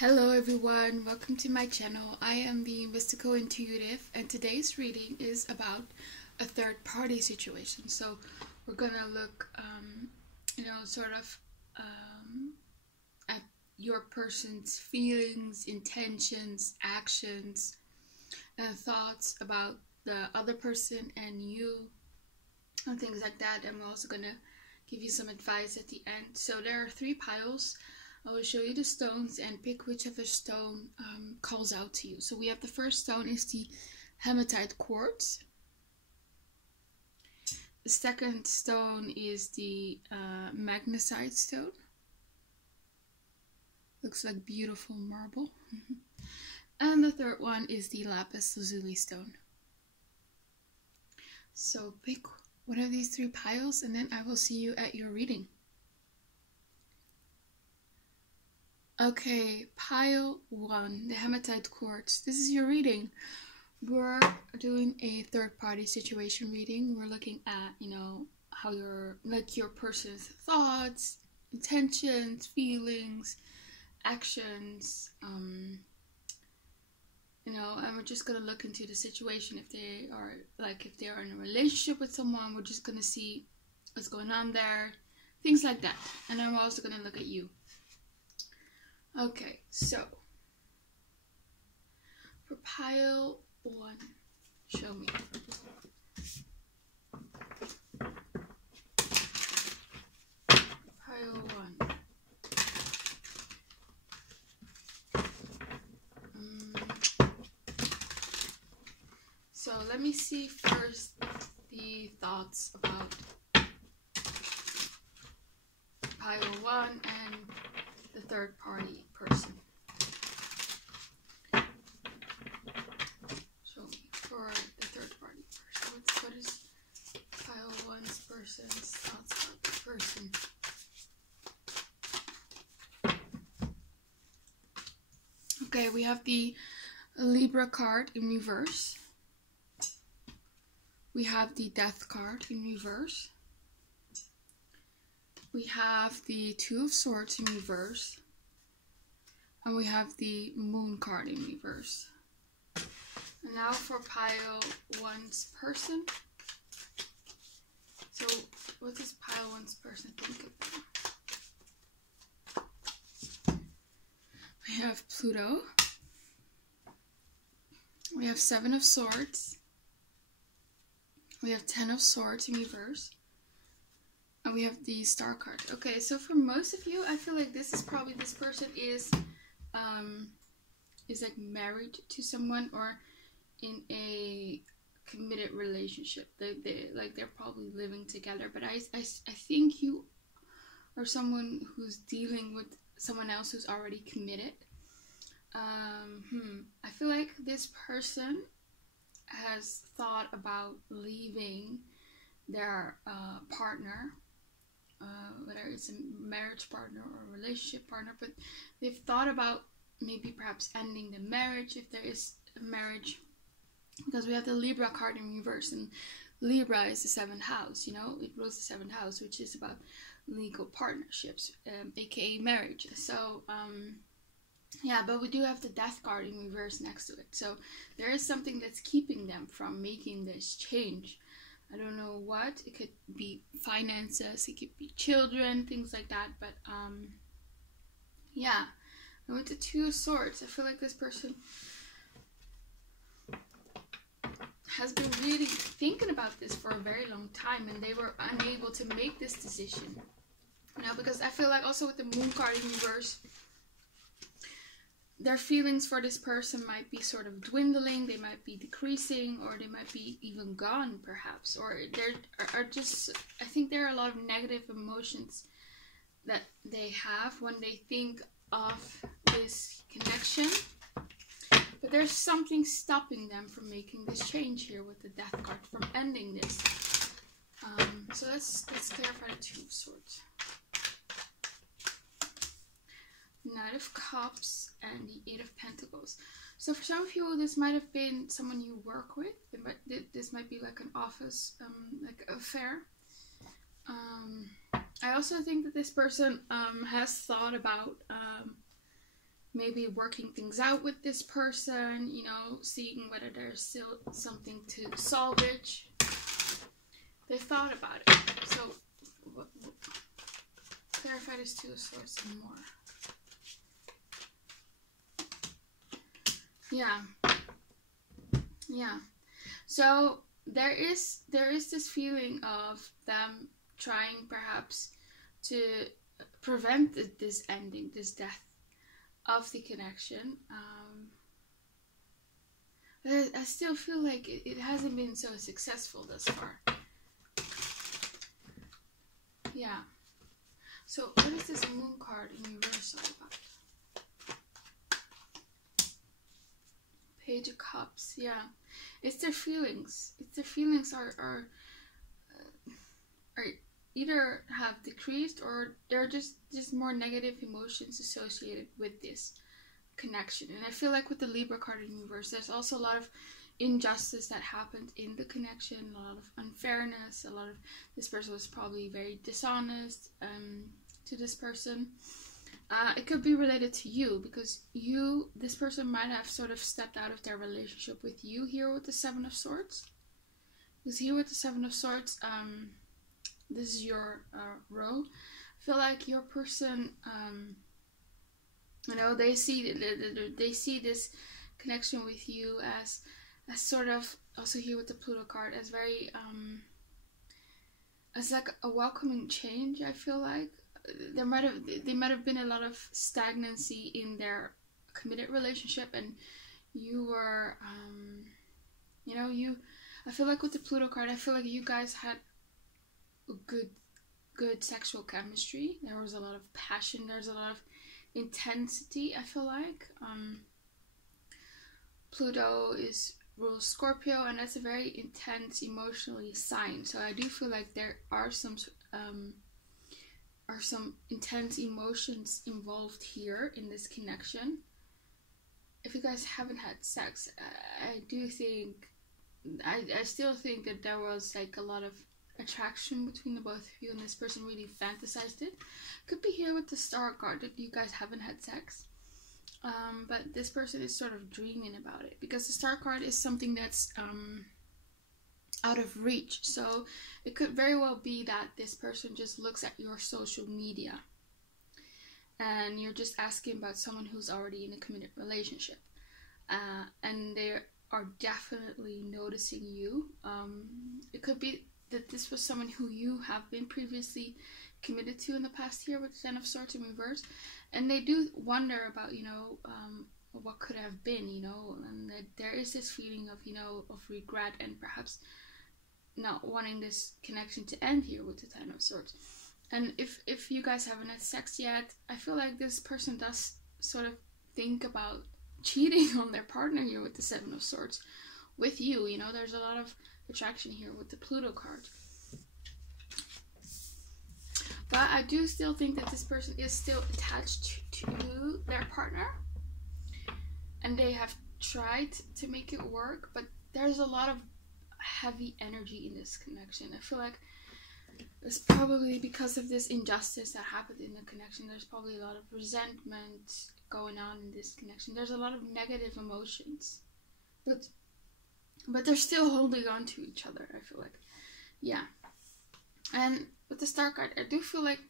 Hello everyone, welcome to my channel. I am the Mystical Intuitive and today's reading is about a third party situation. So we're gonna look, at your person's feelings, intentions, actions, and thoughts about the other person and you and things like that. And we're also gonna give you some advice at the end. So there are 3 piles. I will show you the stones and pick whichever stone calls out to you. So we have the first stone is the Hematite Quartz. The second stone is the Magnesite stone. Looks like beautiful marble. And the third one is the Lapis Lazuli stone. So pick one of these 3 piles and then I will see you at your reading. Okay, pile 1, the Hematite Quartz. This is your reading. We're doing a third-party situation reading. We're looking at, how your person's thoughts, intentions, feelings, actions, and we're just gonna look into the situation. If they are in a relationship with someone, we're just gonna see what's going on there, things like that. And I'm also gonna look at you. Okay, so for pile 1, show me. Pile 1. So let me see first the thoughts about pile 1 and the third party person. Show me for the third party person. What is pile 1's person's thoughts about the person? Okay, we have the Libra card in reverse. We have the Death card in reverse. We have the 2 of Swords in reverse. And we have the Moon card in reverse. And now for pile 1's person. So what does pile 1's person think of them? We have Pluto. We have 7 of Swords. We have 10 of Swords in reverse. And we have the Star card. Okay, so for most of you, I feel like this person is like married to someone or in a committed relationship. They're probably living together. But I think you are someone who's dealing with someone else who's already committed. I feel like this person has thought about leaving their partner. Whether it's a marriage partner or a relationship partner, but they've thought about maybe perhaps ending the marriage if there is a marriage, because we have the Libra card in reverse, and Libra is the 7th house, it rules the 7th house, which is about legal partnerships, aka marriage. So yeah, but we do have the Death card in reverse next to it, so there is something that's keeping them from making this change. I don't know what. It could be finances, it could be children, things like that. But yeah. And with the 2 of Swords, I feel like this person has been really thinking about this for a very long time, and they were unable to make this decision. Because I feel like also with the Moon card in reverse, their feelings for this person might be sort of dwindling, they might be decreasing, or they might be even gone perhaps, or I think there are a lot of negative emotions that they have when they think of this connection, but there's something stopping them from making this change here with the Death card, from ending this. So let's clarify the 2 of Swords. Knight of Cups and the 8 of Pentacles. So for some of you, this might have been someone you work with. This might be like an office like affair. I also think that this person has thought about maybe working things out with this person, you know, seeing whether there's still something to salvage. They thought about it. So, clarify this Two of Swords some more. Yeah. Yeah. So there is this feeling of them trying perhaps to prevent this ending, this death of the connection. But I still feel like it hasn't been so successful thus far. Yeah. So what is this Moon card in reverse all about? Page of Cups. Yeah. It's their feelings. It's their feelings are either have decreased, or there are just more negative emotions associated with this connection. And I feel like with the Libra card in reverse, there's also a lot of injustice that happened in the connection, a lot of unfairness, a lot of this person was probably very dishonest to this person. It could be related to you, because this person might have sort of stepped out of their relationship with you here with the Seven of Swords. Because here with the Seven of Swords, this is your row. I feel like your person, you know, they see this connection with you as sort of, also here with the Pluto card, as very as like a welcoming change. I feel like there might have been a lot of stagnancy in their committed relationship, and you were you know, I feel like with the Pluto card, I feel like you guys had a good sexual chemistry. There was a lot of passion, there's a lot of intensity. I feel like Pluto rules Scorpio, and that's a very intense emotionally sign. So I do feel like there are some intense emotions involved here in this connection. If you guys haven't had sex, I still think that there was like a lot of attraction between the both of you, and this person really fantasized it. Could be here with the Star card that you guys haven't had sex, but this person is sort of dreaming about it, because the Star card is something that's out of reach. So it could very well be that this person just looks at your social media and you're just asking about someone who's already in a committed relationship, and they are definitely noticing you. It could be that this was someone who you have been previously committed to in the past year with the Ten of Swords in reverse, and they do wonder about, you know, what could have been, you know, and that there is this feeling of, you know, of regret and perhaps not wanting this connection to end here with the Ten of Swords. And if you guys haven't had sex yet, I feel like this person does sort of think about cheating on their partner here with the Seven of Swords with you. You know, there's a lot of attraction here with the Pluto card. But I do still think that this person is still attached to their partner, and they have tried to make it work, but there's a lot of heavy energy in this connection. I feel like it's probably because of this injustice that happened in the connection. There's probably a lot of resentment going on in this connection. There's a lot of negative emotions, but they're still holding on to each other, I feel like. Yeah. And with the Star card, I do feel like,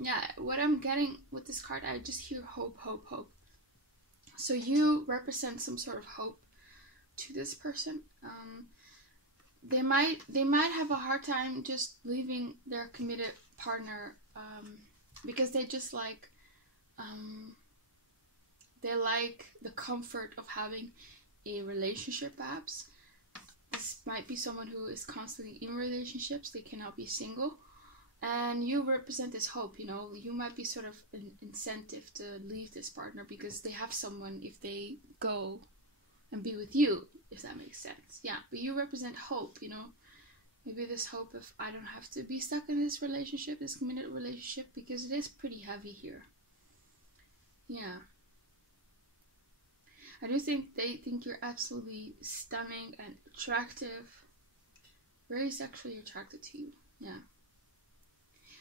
yeah, what I'm getting with this card, I just hear hope, hope, hope. So you represent some sort of hope to this person. They might have a hard time just leaving their committed partner, because they just like, they like the comfort of having a relationship, perhaps. This might be someone who is constantly in relationships. They cannot be single. And you represent this hope, you know. You might be sort of an incentive to leave this partner because they have someone if they go and be with you, if that makes sense. Yeah, but you represent hope, you know. Maybe this hope of, I don't have to be stuck in this relationship, this committed relationship, because it is pretty heavy here. Yeah. I do think they think you're absolutely stunning and attractive. Very sexually attracted to you. Yeah.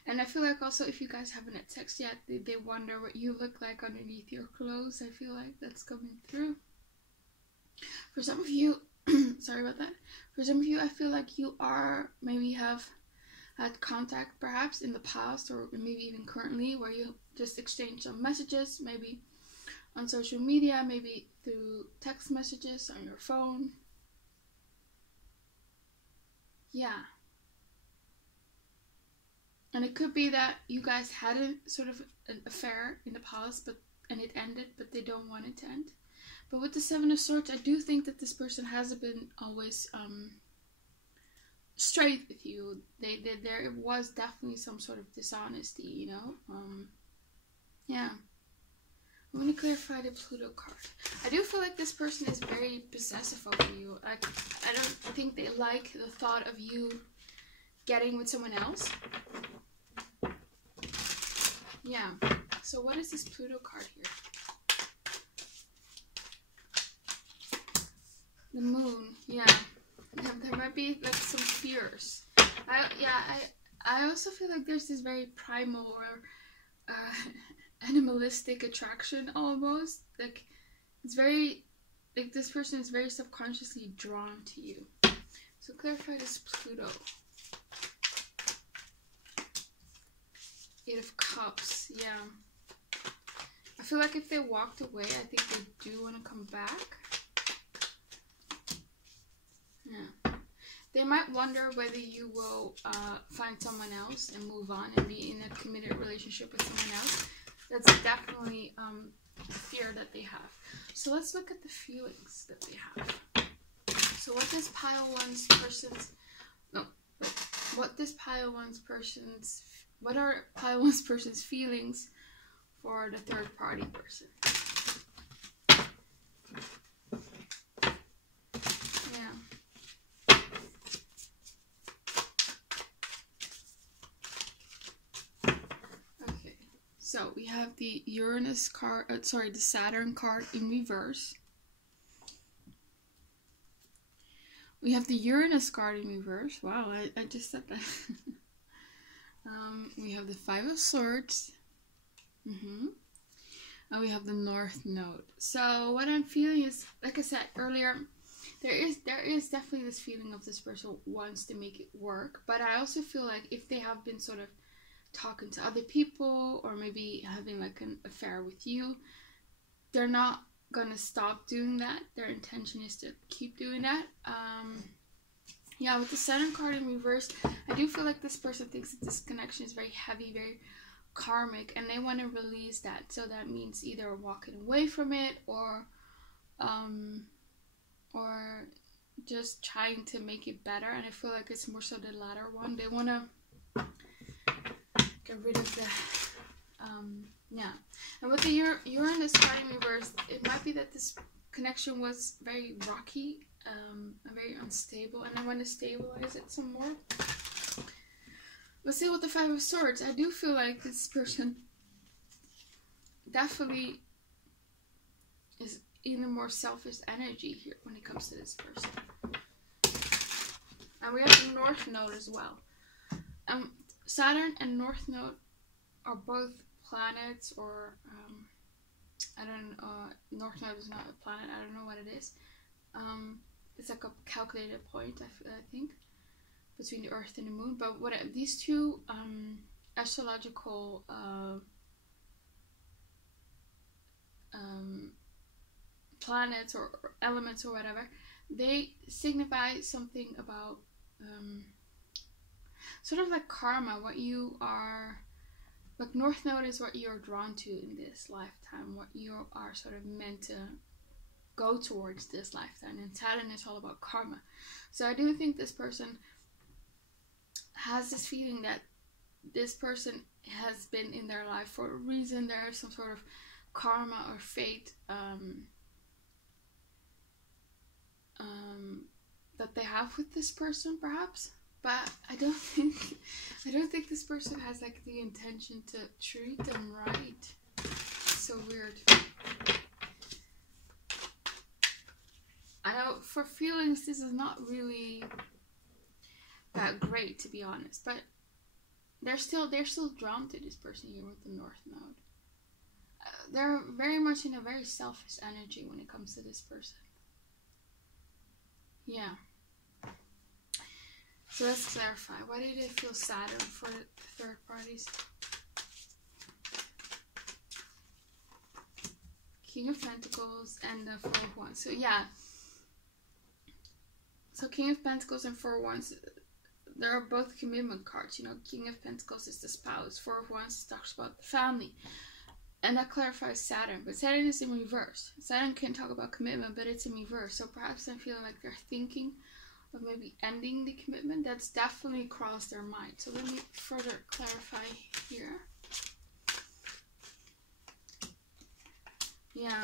And I feel like also if you guys haven't had sex yet, they wonder what you look like underneath your clothes. I feel like that's coming through. For some of you, sorry about that. For some of you, I feel like you are, maybe have had contact perhaps in the past or maybe even currently where you just exchange some messages, maybe on social media, maybe through text messages on your phone. Yeah. And it could be that you guys had a sort of an affair in the past, and it ended, but they don't want it to end. But with the Seven of Swords, I do think that this person hasn't been always straight with you. There was definitely some sort of dishonesty, you know. Yeah. I'm going to clarify the Pluto card. I do feel like this person is very possessive over you. I don't think they like the thought of you getting with someone else. Yeah. So what is this Pluto card here? The Moon. Yeah. There might be like some fears. I also feel like there's this very primal or animalistic attraction almost. Like it's very, like this person is very subconsciously drawn to you. So clarify this Pluto. Eight of Cups. Yeah. I feel like if they walked away, I think they do want to come back. Yeah. They might wonder whether you will find someone else and move on and be in a committed relationship with someone else. That's definitely a fear that they have. So let's look at the feelings that they have. So what does pile one's person's... No. What are pile one's person's feelings for the third party person? So we have the Uranus card, the Saturn card in reverse. We have the Uranus card in reverse. Wow, I just said that. We have the Five of Swords. And we have the North Node. So what I'm feeling is, like I said earlier, there is definitely this feeling of this person wants to make it work. But I also feel like if they have been sort of talking to other people or maybe having like an affair with you, they're not gonna stop doing that. Their intention is to keep doing that. Yeah, with the Saturn card in reverse, I do feel like this person thinks that this connection is very heavy, very karmic, and they want to release that. So that means either walking away from it or just trying to make it better. And I feel like it's more so the latter one. They want to get rid of the yeah. And with the Uranus card in reverse, it might be that this connection was very rocky and very unstable, and I want to stabilize it some more. But still, with the Five of Swords, I do feel like this person definitely is in a more selfish energy here when it comes to this person. And we have the North Node as well. Saturn and North Node are both planets, or North Node is not a planet. I don't know what it is. It's like a calculated point, I think, between the Earth and the Moon. But what these two astrological planets or elements or whatever, they signify something about sort of like karma, what you are, like North Node is what you're drawn to in this lifetime, what you are sort of meant to go towards this lifetime, and Saturn is all about karma. So I do think this person has this feeling that this person has been in their life for a reason. There is some sort of karma or fate that they have with this person, perhaps. But I don't think this person has like the intention to treat them right. It's so weird. I know for feelings this is not really that great, to be honest, but they're still drawn to this person here with the North Node. They're very much in a very selfish energy when it comes to this person. Yeah. So let's clarify. Why do they feel Saturn for the third parties? King of Pentacles and the Four of Wands. So yeah. So King of Pentacles and Four of Wands, they are both commitment cards. You know, King of Pentacles is the spouse. Four of Wands talks about the family. And that clarifies Saturn. But Saturn is in reverse. Saturn can talk about commitment, but it's in reverse. So perhaps I'm feeling like they're thinking of maybe ending the commitment. That's definitely crossed their mind. So let me further clarify here. Yeah.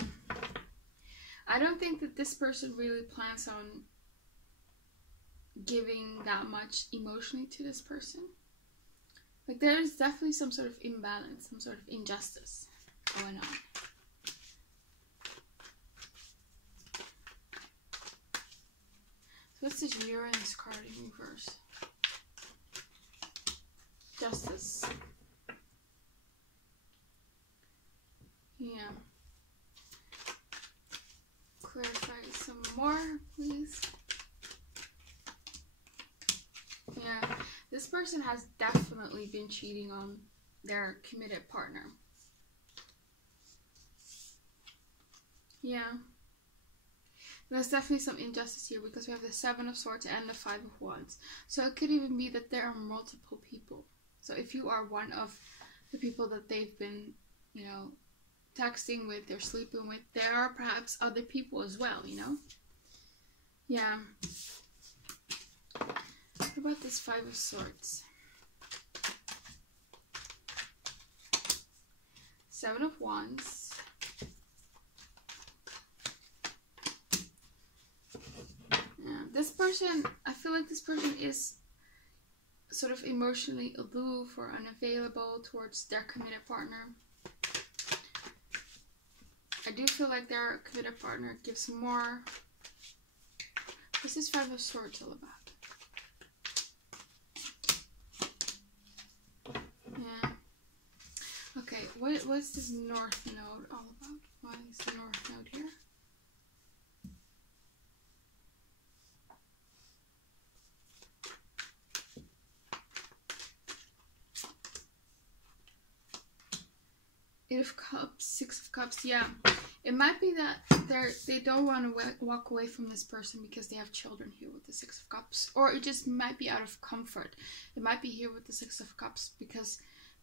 I don't think that this person really plans on giving that much emotionally to this person. Like, there is definitely some sort of imbalance, some sort of injustice going on. So what's this Uranus card in reverse? Justice. Yeah. Clarify some more, please. Yeah. This person has definitely been cheating on their committed partner. Yeah. There's definitely some injustice here because we have the Seven of Swords and the Five of Wands. So it could even be that there are multiple people. So if you are one of the people that they've been, you know, texting with or sleeping with, there are perhaps other people as well, you know? Yeah. What about this Five of Swords? Seven of Wands. Yeah, this person, I feel like this person is sort of emotionally aloof or unavailable towards their committed partner. I do feel like their committed partner gives more. What's this Five of Swords all about? Yeah. Okay, what's this North Node all about? Why is the North Node here? Eight of Cups, Six of Cups, yeah. It might be that they don't want to walk away from this person because they have children here with the Six of Cups. Or it just might be out of comfort. It might be here with the Six of Cups because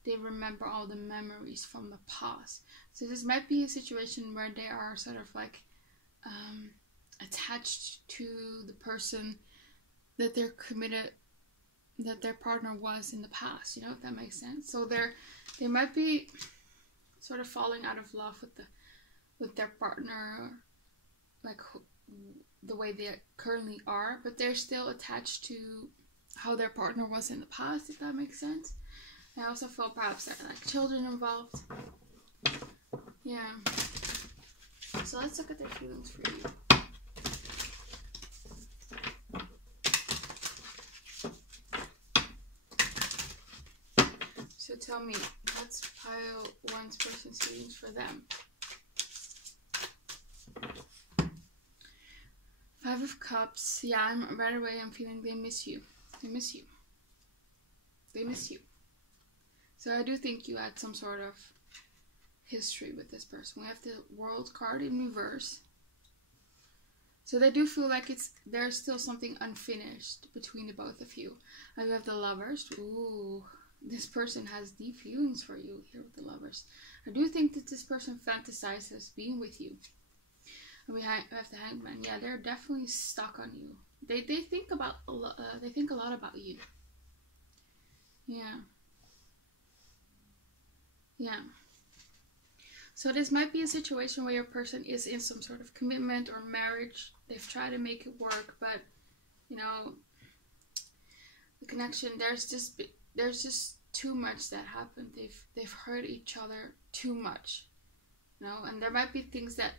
they remember all the memories from the past. So this might be a situation where they are sort of like attached to the person that they're committed, that their partner was in the past, you know, if that makes sense. So they might be sort of falling out of love with their partner, like the way they currently are, but they're still attached to how their partner was in the past, if that makes sense. I also feel perhaps there are like children involved. Yeah. So let's look at their feelings for you. So tell me, what's pile one's person's feelings for them? Five of Cups. Yeah, right away I'm feeling they miss you. They miss you. They miss you. So I do think you had some sort of history with this person. We have the World card in reverse. So they do feel like there's still something unfinished between the both of you. And we have the Lovers. Ooh, this person has deep feelings for you here with the Lovers. I do think that this person fantasizes being with you. And we have the Hangman. Yeah, they're definitely stuck on you. They think about they think a lot about you. Yeah. Yeah. So this might be a situation where your person is in some sort of commitment or marriage. They've tried to make it work, but you know, the connection, there's just too much that happened. They've hurt each other too much. You know, and there might be things that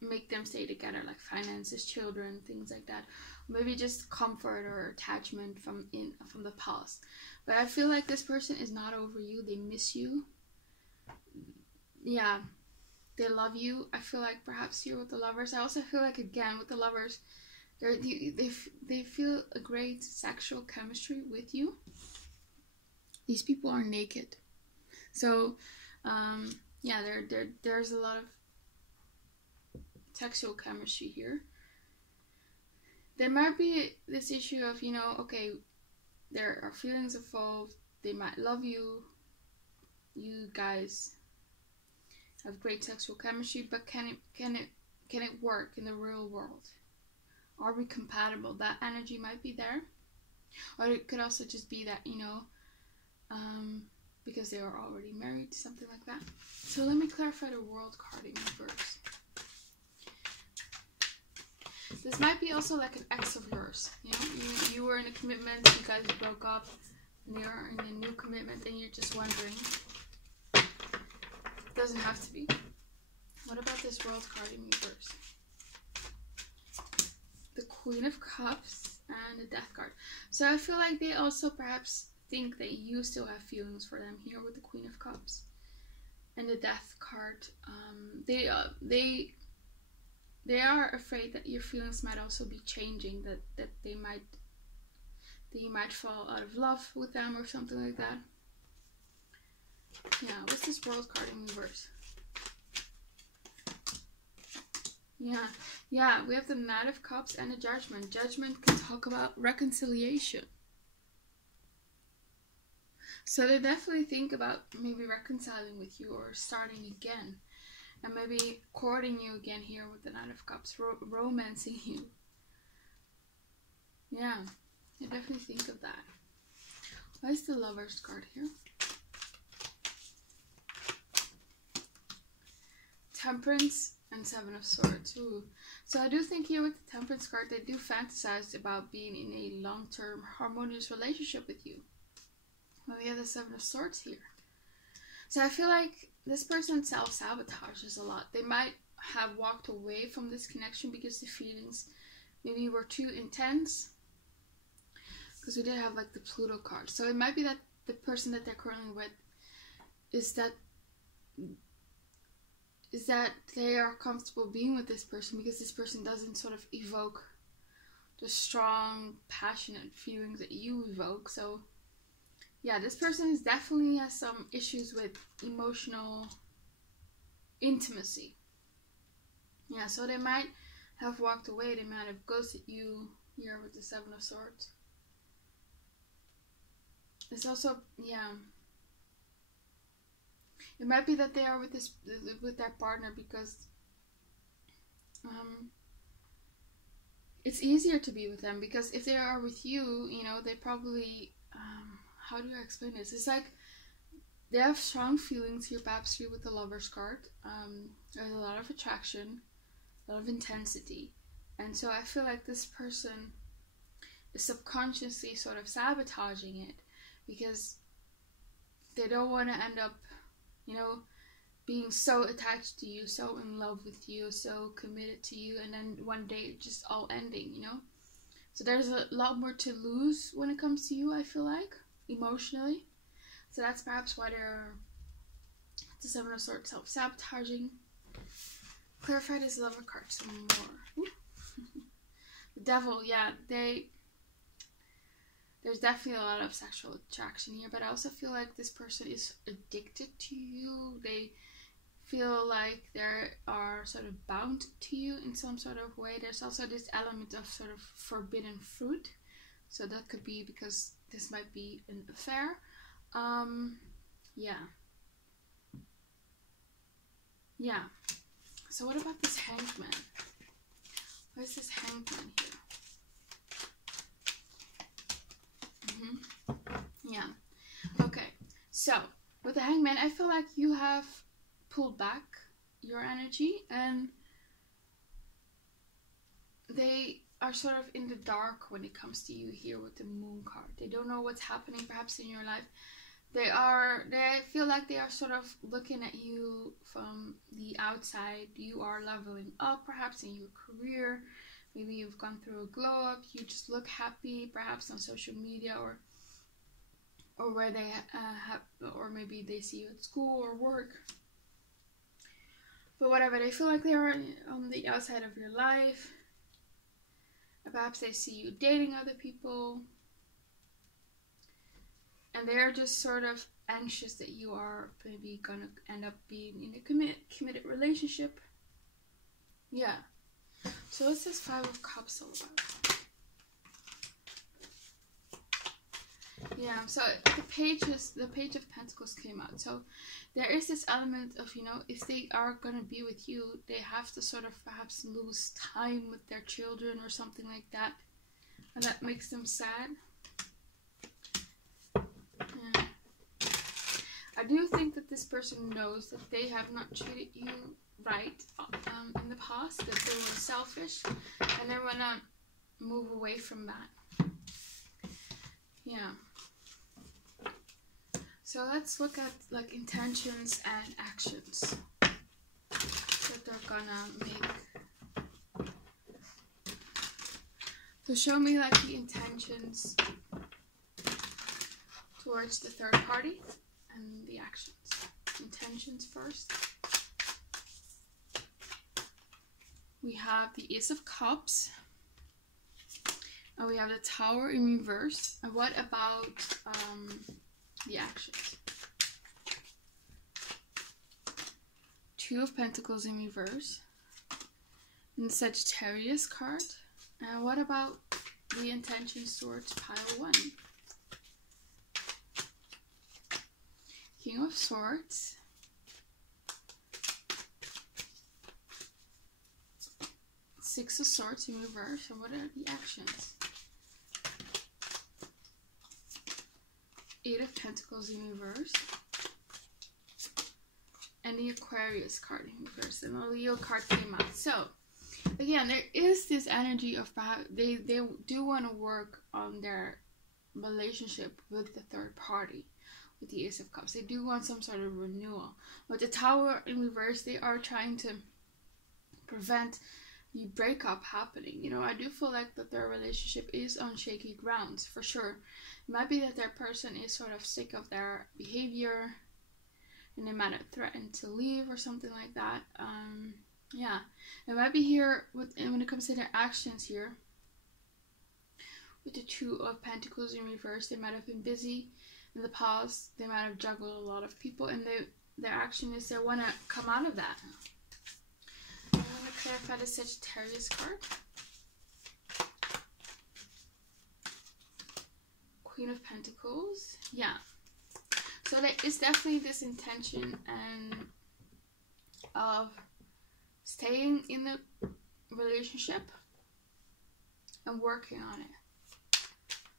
make them stay together, like finances, children, things like that. Maybe just comfort or attachment from the past. But I feel like this person is not over you. They miss you. Yeah, they love you. I feel like perhaps here with the Lovers. I also feel like, again, with the Lovers, they feel a great sexual chemistry with you. These people are naked. So, yeah, there's a lot of sexual chemistry here. There might be this issue of, you know, okay, there are feelings involved. They might love you. You guys have great sexual chemistry, but can it work in the real world? Are we compatible? That energy might be there, or it could also just be that, you know, because they are already married, something like that. So let me clarify the World card in reverse. This might be also like an ex of yours. You know, you were in a commitment, you guys broke up, and you're in a new commitment, and you're just wondering. It doesn't have to be. What about this World card in reverse? The Queen of Cups and the Death card. So I feel like they also perhaps think that you still have feelings for them here with the Queen of Cups and the Death card. They are afraid that your feelings might also be changing, that you might fall out of love with them or something like that. Yeah, what's this World card in reverse? Yeah, we have the Knight of Cups and the Judgment. Judgment can talk about reconciliation. So they definitely think about maybe reconciling with you or starting again. And maybe courting you again here with the Knight of Cups, romancing you. Yeah, I definitely think of that. Why is the Lovers card here? Temperance and Seven of Swords. Ooh. So I do think here with the Temperance card, they do fantasize about being in a long-term harmonious relationship with you. Well, we have the Seven of Swords here. So I feel like this person self-sabotages a lot. They might have walked away from this connection because the feelings maybe were too intense. Because we did have like the Pluto card. So it might be that the person that they're currently with is that they are comfortable being with this person because this person doesn't sort of evoke the strong, passionate feelings that you evoke. So yeah, this person definitely has some issues with emotional intimacy. Yeah, so they might have walked away. They might have ghosted you here with the Seven of Swords. It's also, yeah, it might be that they are with their partner because it's easier to be with them, because if they are with you, you know, they probably how do I explain this? It's like they have strong feelings here, perhaps here with the Lovers card. There's a lot of attraction, a lot of intensity. And so I feel like this person is subconsciously sort of sabotaging it because they don't want to end up, you know, being so attached to you, so in love with you, so committed to you, and then one day just all ending, you know? So there's a lot more to lose when it comes to you, I feel like, emotionally. So that's perhaps why they're the Seven of Swords self-sabotaging. Clarify this Lover card some more. The Devil, yeah, there's definitely a lot of sexual attraction here, but I also feel like this person is addicted to you. They feel like they are sort of bound to you in some sort of way. There's also this element of sort of forbidden fruit. So that could be because this might be an affair. Yeah. So what about this Hangman? What is this Hangman here? Yeah. Okay. So with the Hangman, I feel like you have pulled back your energy, and they are sort of in the dark when it comes to you here with the Moon card. They don't know what's happening perhaps in your life. They feel like they are sort of looking at you from the outside. You are leveling up perhaps in your career. Maybe you've gone through a glow up. You just look happy perhaps on social media, or where they have, or maybe they see you at school or work. But whatever, they feel like they are on the outside of your life. Perhaps they see you dating other people. And they're just sort of anxious that you are maybe gonna end up being in a committed relationship. Yeah. So what's this Five of Cups all about? Yeah, so the Page of Pentacles came out. So there is this element of, you know, if they are gonna be with you, they have to sort of perhaps lose time with their children or something like that. And that makes them sad. Yeah. I do think that this person knows that they have not treated you right in the past, that they were selfish, and they want to move away from that. Yeah. So let's look at like intentions and actions that they're gonna make. So show me like the intentions towards the third party and the actions. Intentions first. We have the Ace of Cups. And we have the Tower in reverse. And what about the actions? Two of Pentacles in reverse. And the Sagittarius card. And what about the intentions towards pile 1? King of Swords. Six of Swords in reverse. And what are the actions? Eight of Pentacles in reverse. And the Aquarius card in reverse. And the Leo card came out. So, again, there is this energy of they do want to work on their relationship with the third party. With the Ace of Cups, they do want some sort of renewal. With the Tower in reverse, they are trying to prevent the breakup happening. You know, I do feel like that their relationship is on shaky grounds, for sure. It might be that their person is sort of sick of their behavior, and they might have threatened to leave or something like that. Yeah, it might be here when it comes to their actions here. With the Two of Pentacles in reverse, they might have been busy. In the past, they might have juggled a lot of people, and their action is they want to come out of that. I want to clarify the Sagittarius card. Queen of Pentacles. Yeah. So there is definitely this intention of staying in the relationship and working on it.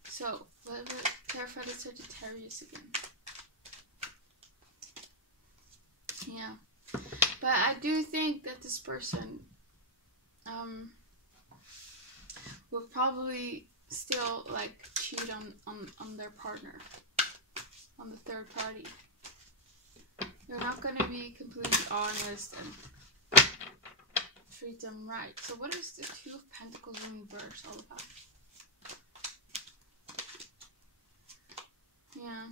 So, let's clarify the Sagittarius again. Yeah. But I do think that this person will probably still like cheat on their partner, on the third party. They're not going to be completely honest and treat them right. So what is the Two of Pentacles in reverse all about? Yeah.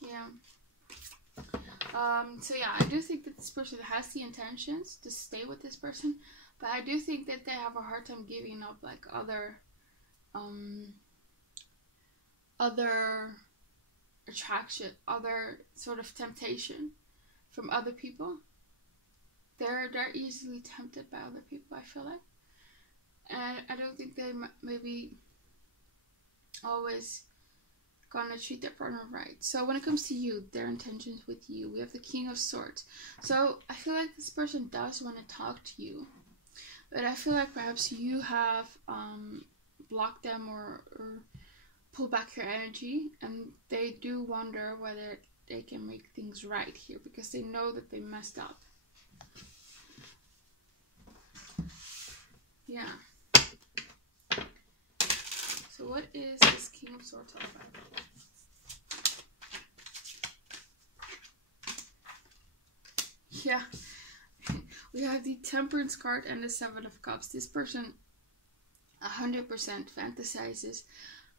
Yeah. So yeah, I do think that this person has the intentions to stay with this person, but I do think that they have a hard time giving up like other attraction, other sort of temptation from other people. They're easily tempted by other people, I feel like. And I don't think they maybe always gonna treat their partner right. So when it comes to you, their intentions with you, we have the King of Swords. So I feel like this person does want to talk to you, but I feel like perhaps you have blocked them or pulled back your energy, and they do wonder whether they can make things right here because they know that they messed up. Yeah. So what is this King of Swords all about? Yeah. We have the Temperance card and the Seven of Cups. This person 100% fantasizes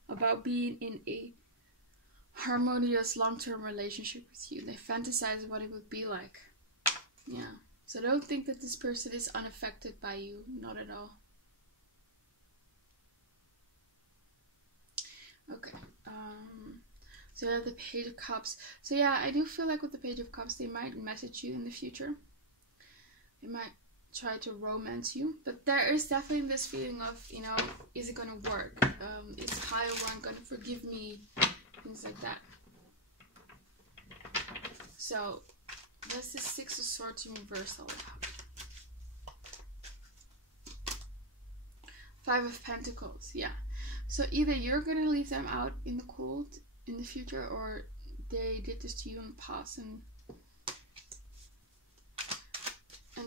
about being in a harmonious long-term relationship with you. They fantasize what it would be like. Yeah. So don't think that this person is unaffected by you. Not at all. Okay. So you have the Page of Cups. So yeah, I do feel like with the Page of Cups, they might message you in the future. They might try to romance you. But there is definitely this feeling of, you know, is it gonna work? Is the higher one gonna forgive me? Things like that. So that's the Six of Swords in reverse all about. Five of Pentacles, yeah. So either you're gonna leave them out in the cold in the future, or they did this to you in the past, and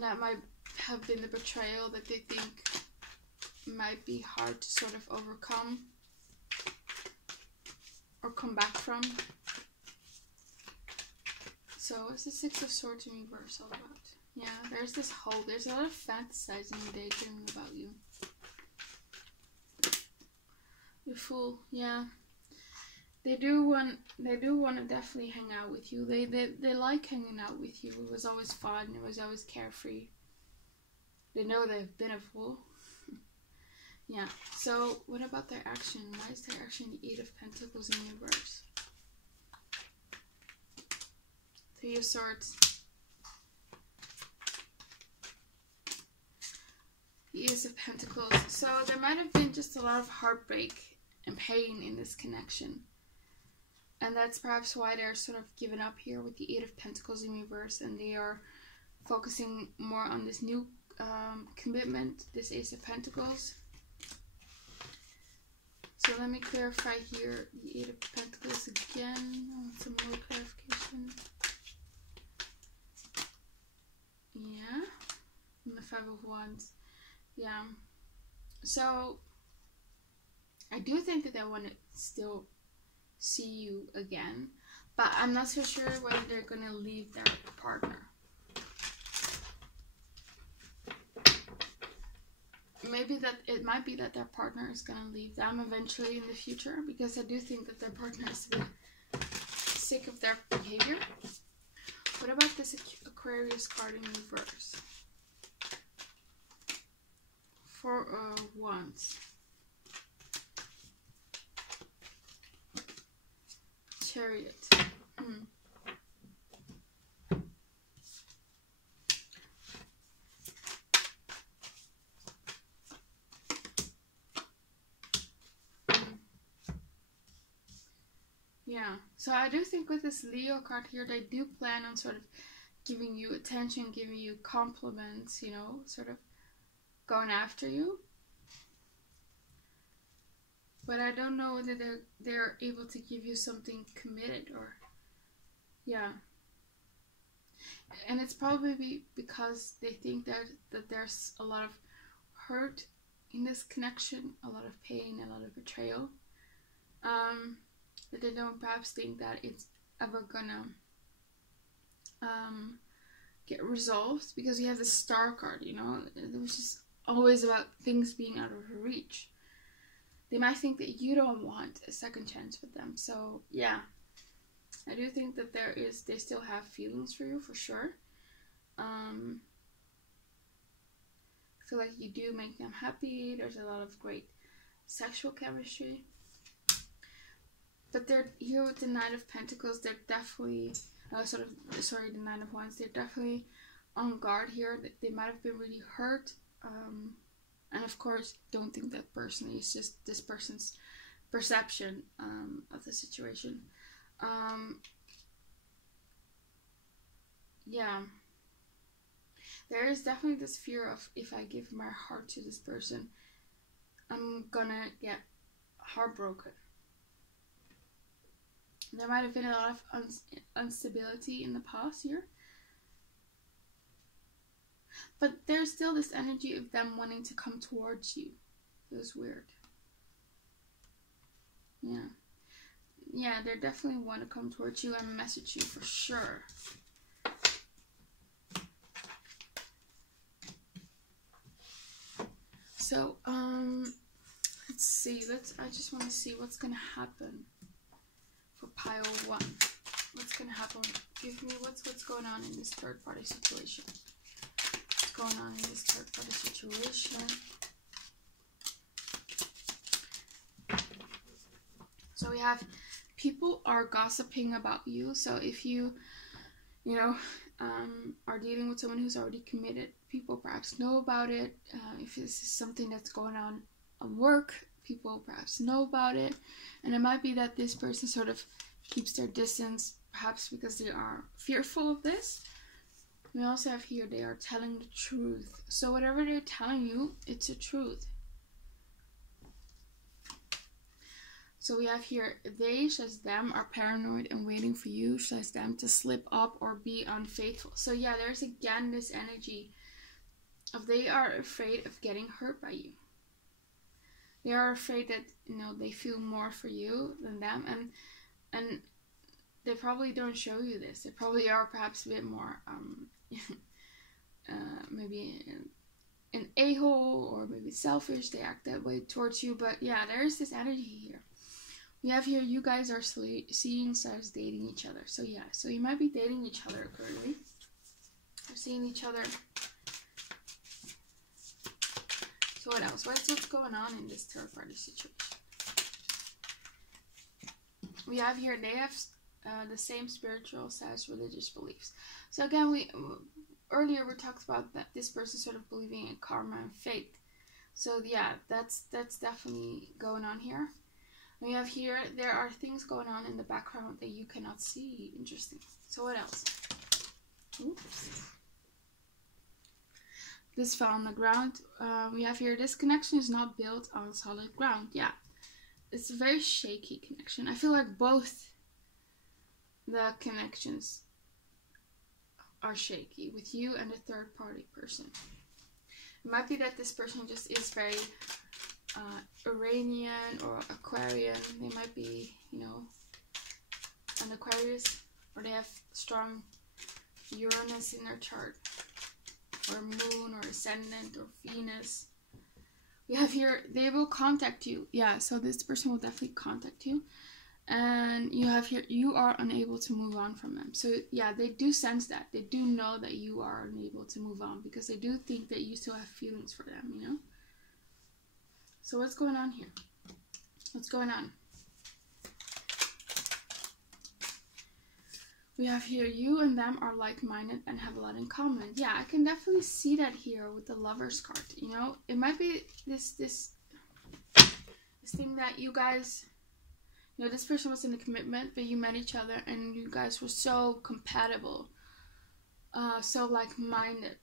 that might have been the betrayal that they think might be hard to sort of overcome or come back from. So what's the Six of Swords in reverse all about? Yeah, there's this hope. There's a lot of fantasizing and daydreaming about you. The Fool, yeah. They do want to definitely hang out with you. They like hanging out with you. It was always fun. It was always carefree. They know they've been a fool. Yeah. So what about their action? Why is their action the Eight of Pentacles in reverse? Three of Swords. The Ace of Pentacles. So there might have been just a lot of heartbreak and pain in this connection. And that's perhaps why they're sort of given up here with the Eight of Pentacles in reverse, and they are focusing more on this new commitment, this Ace of Pentacles. So let me clarify here the Eight of Pentacles again. I want some more clarification. Yeah. And the Five of Wands. Yeah. So I do think that they want to still see you again, but I'm not so sure whether they're gonna leave their partner. Maybe that it might be that their partner is gonna leave them eventually in the future, because I do think that their partner is a bit sick of their behavior. What about this Aquarius card in reverse? Four of Wands. Chariot. Yeah, so I do think with this Leo card here, they do plan on sort of giving you attention, giving you compliments, you know, sort of going after you. But I don't know whether they're able to give you something committed, or yeah. And it's probably because they think that there's a lot of hurt in this connection, a lot of pain, a lot of betrayal. That they don't perhaps think that it's ever gonna get resolved, because you have the Star card, you know, it was just always about things being out of reach. They might think that you don't want a second chance with them. So yeah, I do think that they still have feelings for you, for sure. I feel like you do make them happy. There's a lot of great sexual chemistry. But they're here with the Knight of Pentacles. They're definitely the Nine of Wands. They're definitely on guard here. They might have been really hurt. And of course, don't think that personally. It's just this person's perception of the situation. Yeah. There is definitely this fear of, if I give my heart to this person, I'm gonna get heartbroken. There might have been a lot of instability in the past year. But there's still this energy of them wanting to come towards you. Feels weird. Yeah. Yeah, they definitely want to come towards you and message you for sure. So, let's see. I just want to see what's going to happen for pile 1. What's going to happen? Give me what's going on in this third party situation. What's going on in this third party situation? So we have people are gossiping about you. So if you are dealing with someone who's already committed, people perhaps know about it. If this is something that's going on at work, people perhaps know about it. And it might be that this person sort of keeps their distance, perhaps because they are fearful of this. We also have here, they are telling the truth. So whatever they're telling you, it's a truth. So we have here, they, says them, are paranoid and waiting for you, says them, to slip up or be unfaithful. So yeah, there's again this energy of they are afraid of getting hurt by you. They are afraid that, they feel more for you than them, and they probably don't show you this. They probably are perhaps a bit more, maybe an a-hole or maybe selfish. They act that way towards you, but yeah, there is this energy here. We have here, you guys are seeing / dating each other. So yeah, so you might be dating each other currently. Or seeing each other. So what else? What's going on in this third party situation? We have here, they have the same spiritual / religious beliefs. So again, earlier we talked about that this person sort of believing in karma and fate. So yeah, that's definitely going on here. We have here, there are things going on in the background that you cannot see. Interesting. So what else? Oops. This fell on the ground. We have here, this connection is not built on solid ground. Yeah. It's a very shaky connection. I feel like both the connections are shaky with you and the third party person. It might be that this person just is very Iranian or Aquarian. They might be, an Aquarius, or they have strong Uranus in their chart, or moon, or ascendant, or Venus. We have here, they will contact you. Yeah, so this person will definitely contact you. And you have here, you are unable to move on from them. So yeah, they do sense that. They do know that you are unable to move on, because they do think that you still have feelings for them, So what's going on here? What's going on? We have here, you and them are like-minded and have a lot in common. Yeah, I can definitely see that here with the Lovers card. It might be this thing that you guys, this person was in a commitment, but you met each other and you guys were so compatible. So like-minded.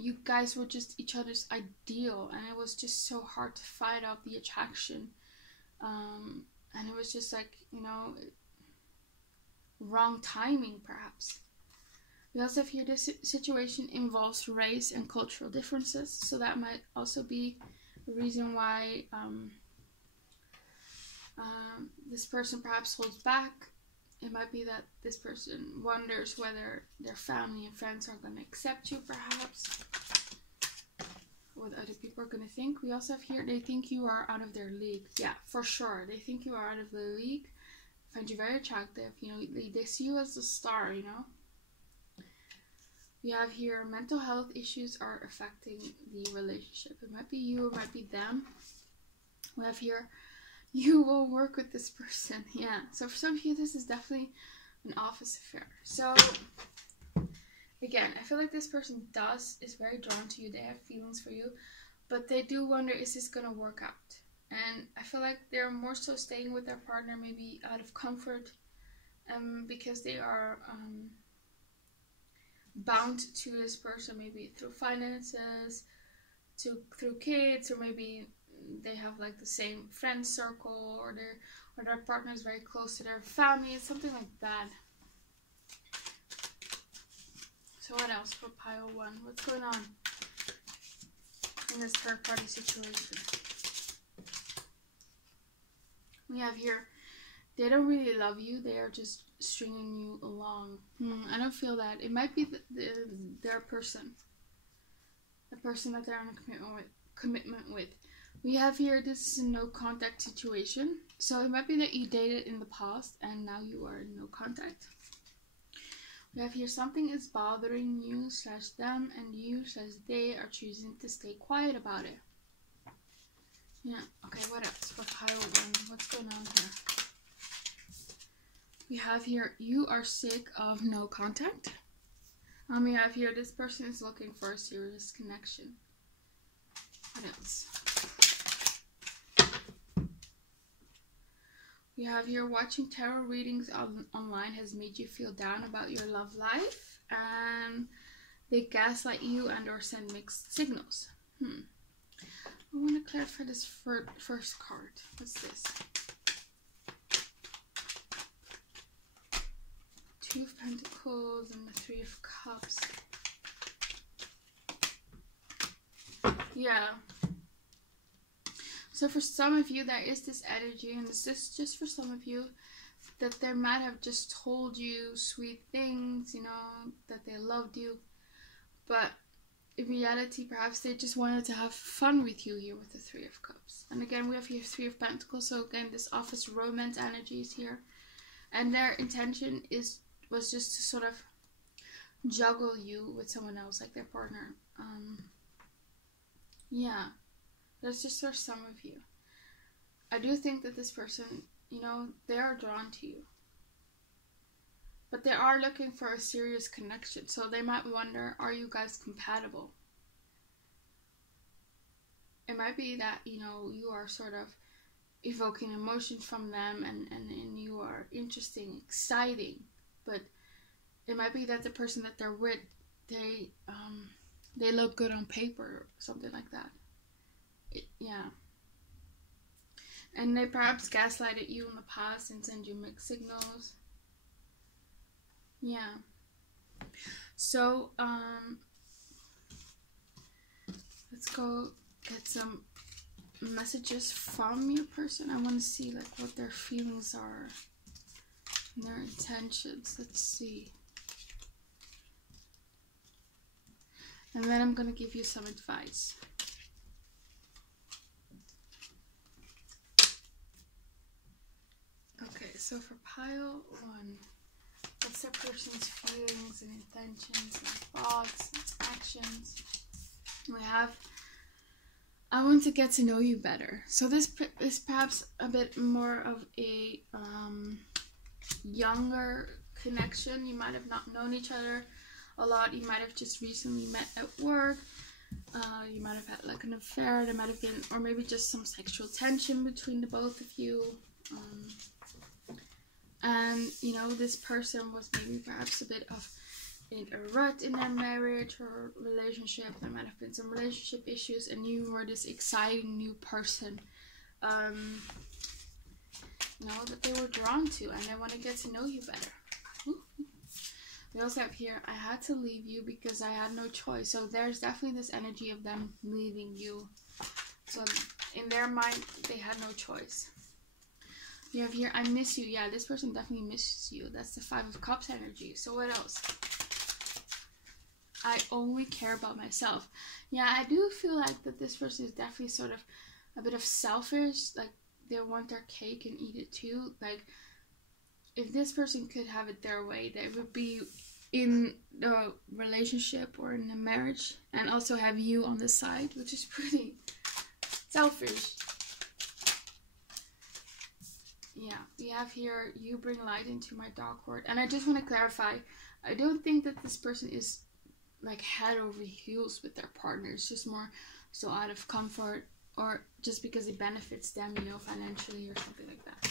You guys were just each other's ideal, and it was just so hard to fight off the attraction. And it was just like, wrong timing perhaps. We also have here, this situation involves race and cultural differences, so that might also be a reason why this person perhaps holds back. It might be that this person wonders whether their family and friends are going to accept you, perhaps. What other people are going to think. We also have here, they think you are out of their league. Yeah, for sure. They think you are out of the league. Find you very attractive. They see you as a star, We have here, mental health issues are affecting the relationship. It might be you, it might be them. We have here, you will work with this person. Yeah, so for some of you, this is definitely an office affair. So again, I feel like this person is very drawn to you. They have feelings for you, but they do wonder, is this gonna work out? And I feel like they're more so staying with their partner maybe out of comfort, because they are bound to this person, maybe through finances, through kids, or maybe they have like the same friend circle, or their partner is very close to their family, something like that. So what else for pile 1? What's going on in this third party situation? We have here, they don't really love you. They are just stringing you along. I don't feel that. It might be their person. The person that they're in a commitment with. We have here, this is a no contact situation. So it might be that you dated in the past and now you are in no contact. We have here, something is bothering you / them, and you / they are choosing to stay quiet about it. Yeah, okay, what else for pile 1? What's going on here? We have here, you are sick of no contact. We have here, this person is looking for a serious connection. What else? We have here, watching tarot readings online has made you feel down about your love life, and they gaslight you and or send mixed signals. I want to clarify this first card. What's this? 2 of Pentacles and the 3 of Cups. Yeah. So for some of you, there is this energy, and this is just for some of you, that they might have just told you sweet things, you know, that they loved you. But in reality, perhaps they just wanted to have fun with you here with the 3 of Cups. And again, we have here 3 of Pentacles. So again, this offers romance energies here. And their intention was just to sort of juggle you with someone else, like their partner. Yeah. That's just for some of you. I do think that this person, you know, they are drawn to you. But they are looking for a serious connection. So they might wonder, are you guys compatible? It might be that, you know, you are sort of evoking emotions from them and you are interesting, exciting. But it might be that the person that they're with, they look good on paper or something like that. Yeah. And they perhaps gaslighted you in the past and send you mixed signals. Yeah. So, let's go get some messages from your person. I want to see like what their feelings are and their intentions. Let's see. And then I'm going to give you some advice. Okay, so for pile 1, what's their person's feelings and intentions and thoughts and actions? We have, I want to get to know you better. So this is perhaps a bit more of a younger connection. You might have not known each other a lot. You might have just recently met at work. You might have had like an affair. There might have been, or maybe just some sexual tension between the both of you. And you know, this person was maybe perhaps a bit of in a rut in their marriage or relationship. There might have been some relationship issues, and you were this exciting new person, you know, that they were drawn to, and they want to get to know you better. Ooh. We also have here, I had to leave you because I had no choice. So there's definitely this energy of them leaving you. So in their mind, they had no choice. You have here, I miss you. Yeah, this person definitely misses you. That's the 5 of Cups energy. So what else? I only care about myself. Yeah, I do feel like that this person is definitely sort of a bit of selfish. Like, they want their cake and eat it too. Like, if this person could have it their way, they would be in a relationship or in a marriage and also have you on the side, which is pretty selfish. Yeah, we have here, you bring light into my dark world. And I just want to clarify, I don't think that this person is like head over heels with their partner. It's just more so out of comfort, or just because it benefits them, you know, financially or something like that.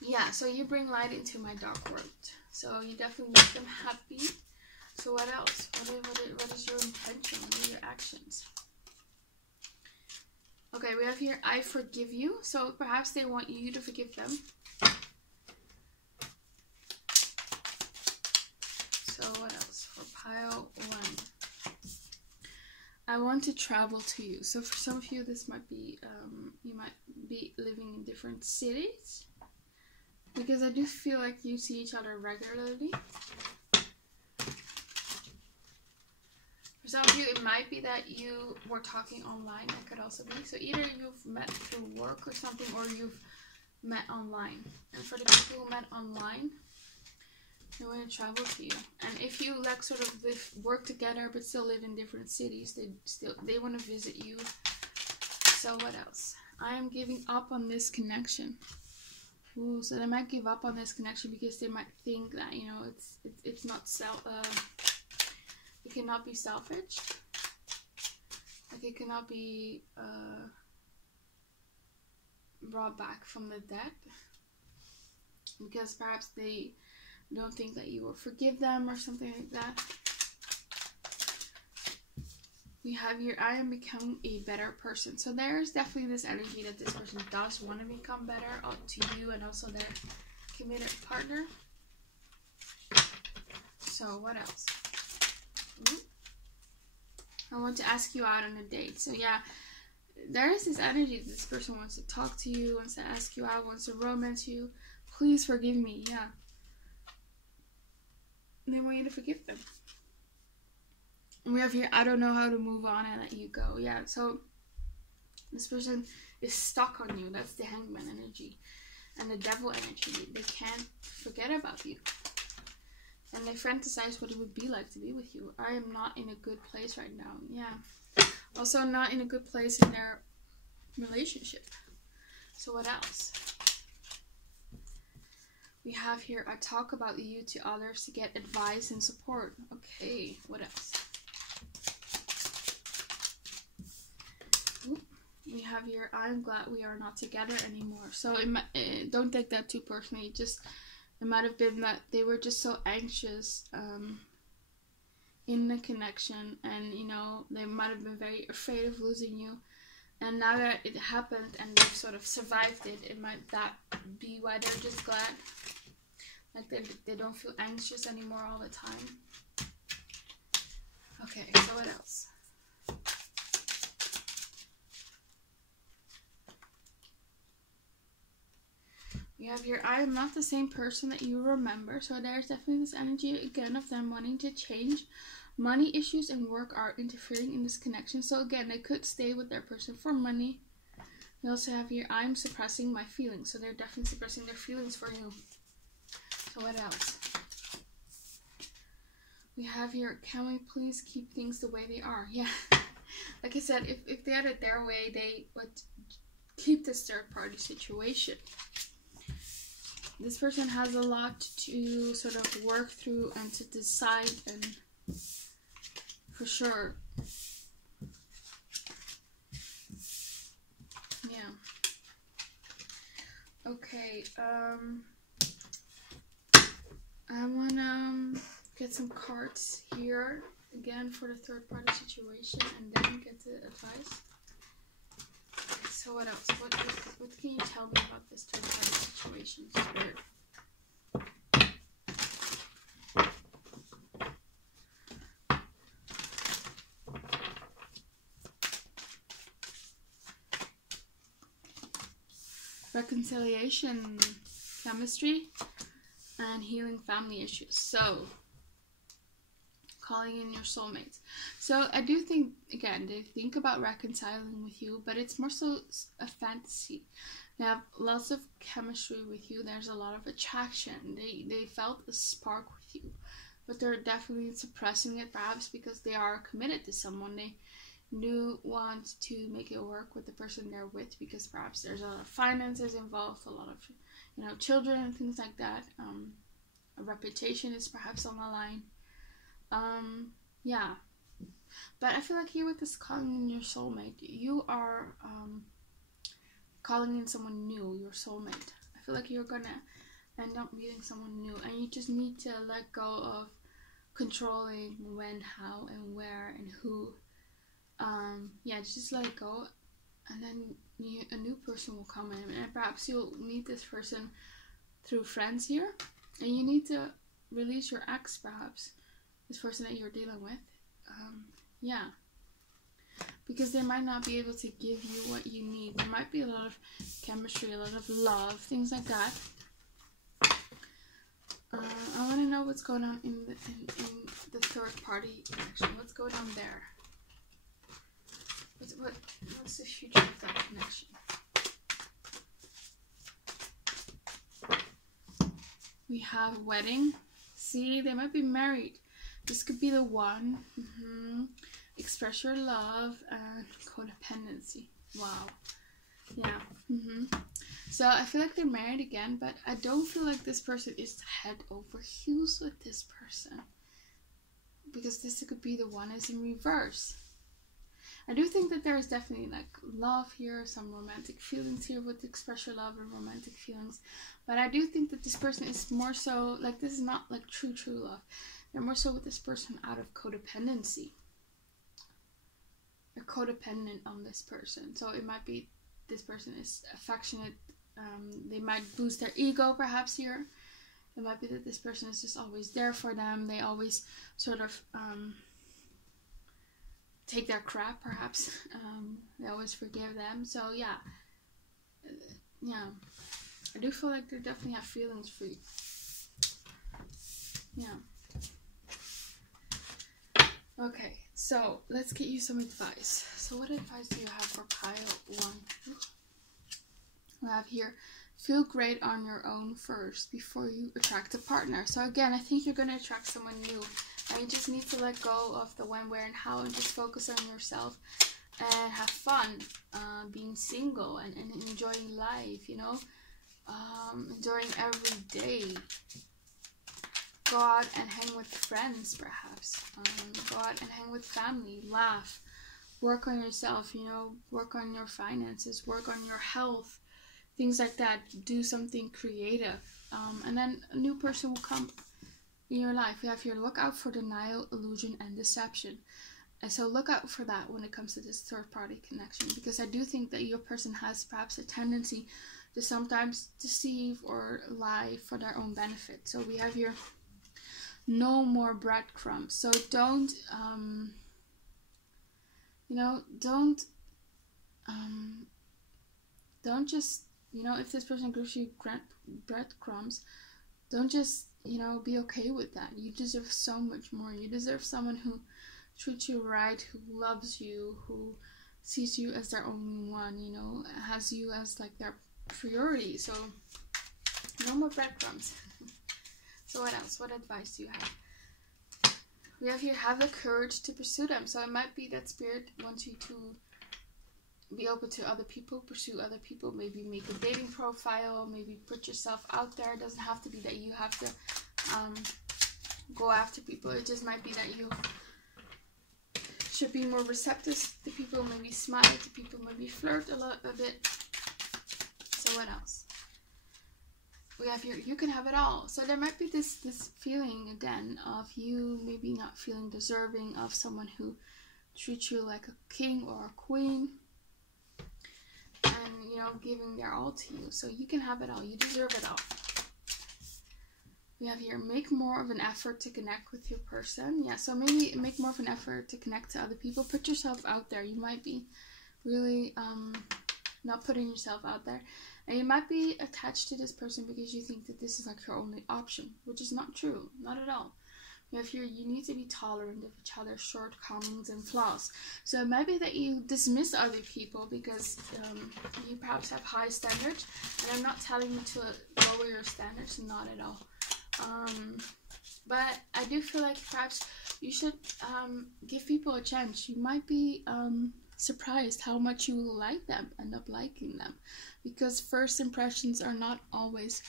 Yeah, so you bring light into my dark world. So you definitely make them happy. So what else? What is your intention? What are your actions? Okay, we have here, I forgive you. So perhaps they want you to forgive them. So what else for pile 1? I want to travel to you. So for some of you, this might be, you might be living in different cities. Because I do feel like you see each other regularly. For some of you, it might be that you were talking online. That could also be. So either you've met through work or something, or you've met online. And for the people who met online, they want to travel to you. And if you like sort of work together but still live in different cities, they want to visit you. So what else? I am giving up on this connection. Ooh, so they might give up on this connection because they might think that, you know, it's not it cannot be selfish. Like it cannot be brought back from the dead. Because perhaps they don't think that you will forgive them or something like that. We have here, I am becoming a better person. So there's definitely this energy that this person does want to become better to you and also their committed partner. So what else? I want to ask you out on a date. So yeah, there is this energy that this person wants to talk to you, wants to ask you out, wants to romance you. Please forgive me. Yeah. They want you to forgive them. And we have here, I don't know how to move on and let you go. Yeah, so this person is stuck on you. That's the Hangman energy. And the Devil energy. They can't forget about you. And they fantasize what it would be like to be with you. I am not in a good place right now. Yeah. Also not in a good place in their relationship. So what else? We have here, I talk about you to others to get advice and support. Okay, what else? Ooh, we have here, I'm glad we are not together anymore. So don't take that too personally. Just, it might have been that they were just so anxious in the connection. And, you know, they might have been very afraid of losing you. And now that it happened and they've sort of survived it, it might that be why they're just glad. Like they don't feel anxious anymore all the time. Okay, so what else? We have here, I am not the same person that you remember. So there's definitely this energy again of them wanting to change. Money issues and work are interfering in this connection. So again, they could stay with their person for money. We also have here, I'm suppressing my feelings. So they're definitely suppressing their feelings for you. So what else? We have here, can we please keep things the way they are? Yeah. Like I said, if they had it their way, they would keep this third party situation. This person has a lot to sort of work through and to decide, and for sure. Yeah. Okay, I wanna get some cards here again for the third party situation and then get the advice. So what else? What can you tell me about this third party situation, Spirit? Reconciliation, chemistry, and healing family issues. So, calling in your soulmates. So, I do think, again, they think about reconciling with you, but it's more so a fantasy. They have lots of chemistry with you. There's a lot of attraction. They felt a spark with you, but they're definitely suppressing it, perhaps because they are committed to someone. They do want to make it work with the person they're with, because perhaps there's a lot of finances involved, a lot of, you know, children and things like that. A reputation is perhaps on the line. Yeah, but I feel like here with this calling in your soulmate, you are calling in someone new, your soulmate. I feel like you're gonna end up meeting someone new, and you just need to let go of controlling when, how, and where, and who. Yeah, just let it go, and then a new person will come in, and perhaps you'll meet this person through friends here, and you need to release your ex, perhaps. this person that you're dealing with. Yeah. Because they might not be able to give you what you need. There might be a lot of chemistry, a lot of love, things like that. I want to know what's going on in the third party connection. What's going on there? What's the future of that connection? We have wedding. See, they might be married. This could be the one. Express your love and codependency. Wow. Yeah. So I feel like they're married again, but I don't feel like this person is head over heels with this person, because this could be the one is in reverse. I do think that there is definitely like love here, some romantic feelings here with express your love and romantic feelings, but I do think that this person is more so like, this is not like true love. They're more so with this person out of codependency. They're codependent on this person, so it might be this person is affectionate. They might boost their ego perhaps here. It might be that this person is just always there for them. They always sort of take their crap perhaps. They always forgive them. So yeah. I do feel like they definitely have feelings for you. Yeah. Okay, so let's get you some advice. So what advice do you have for pile 1? We have here, feel great on your own first before you attract a partner. So again, I think you're going to attract someone new, and you just need to let go of the when, where, and how, and just focus on yourself and have fun being single and enjoying life, you know, enjoying every day. Go out and hang with friends, perhaps. Go out and hang with family, laugh, work on yourself, you know, work on your finances, work on your health, things like that. Do something creative. And then a new person will come in your life. We have here, look out for denial, illusion, and deception. And so look out for that when it comes to this third party connection, because I do think that your person has perhaps a tendency to sometimes deceive or lie for their own benefit. So we have here, no more breadcrumbs. So don't, don't just, if this person gives you breadcrumbs, don't just, be okay with that. You deserve so much more. You deserve someone who treats you right, who loves you, who sees you as their only one, has you as like their priority. So no more breadcrumbs. So what else? What advice do you have? We have here, have the courage to pursue them. So it might be that Spirit wants you to be open to other people, pursue other people, maybe make a dating profile, maybe put yourself out there. It doesn't have to be that you have to go after people. It just might be that you should be more receptive to people, maybe smile to people, maybe flirt a bit. So what else? We have here, you can have it all. So there might be this feeling again of you maybe not feeling deserving of someone who treats you like a king or a queen, and giving their all to you. So you can have it all. You deserve it all. We have here, make more of an effort to connect with your person. Yeah, so maybe make more of an effort to connect to other people. Put yourself out there. You might be really not putting yourself out there. And you might be attached to this person because you think that this is like your only option, which is not true. Not at all. We have here, you need to be tolerant of each other's shortcomings and flaws. So it might be that you dismiss other people because you perhaps have high standards. And I'm not telling you to lower your standards, not at all. But I do feel like perhaps you should give people a chance. You might be surprised how much you will like them, end up liking them, because first impressions are not always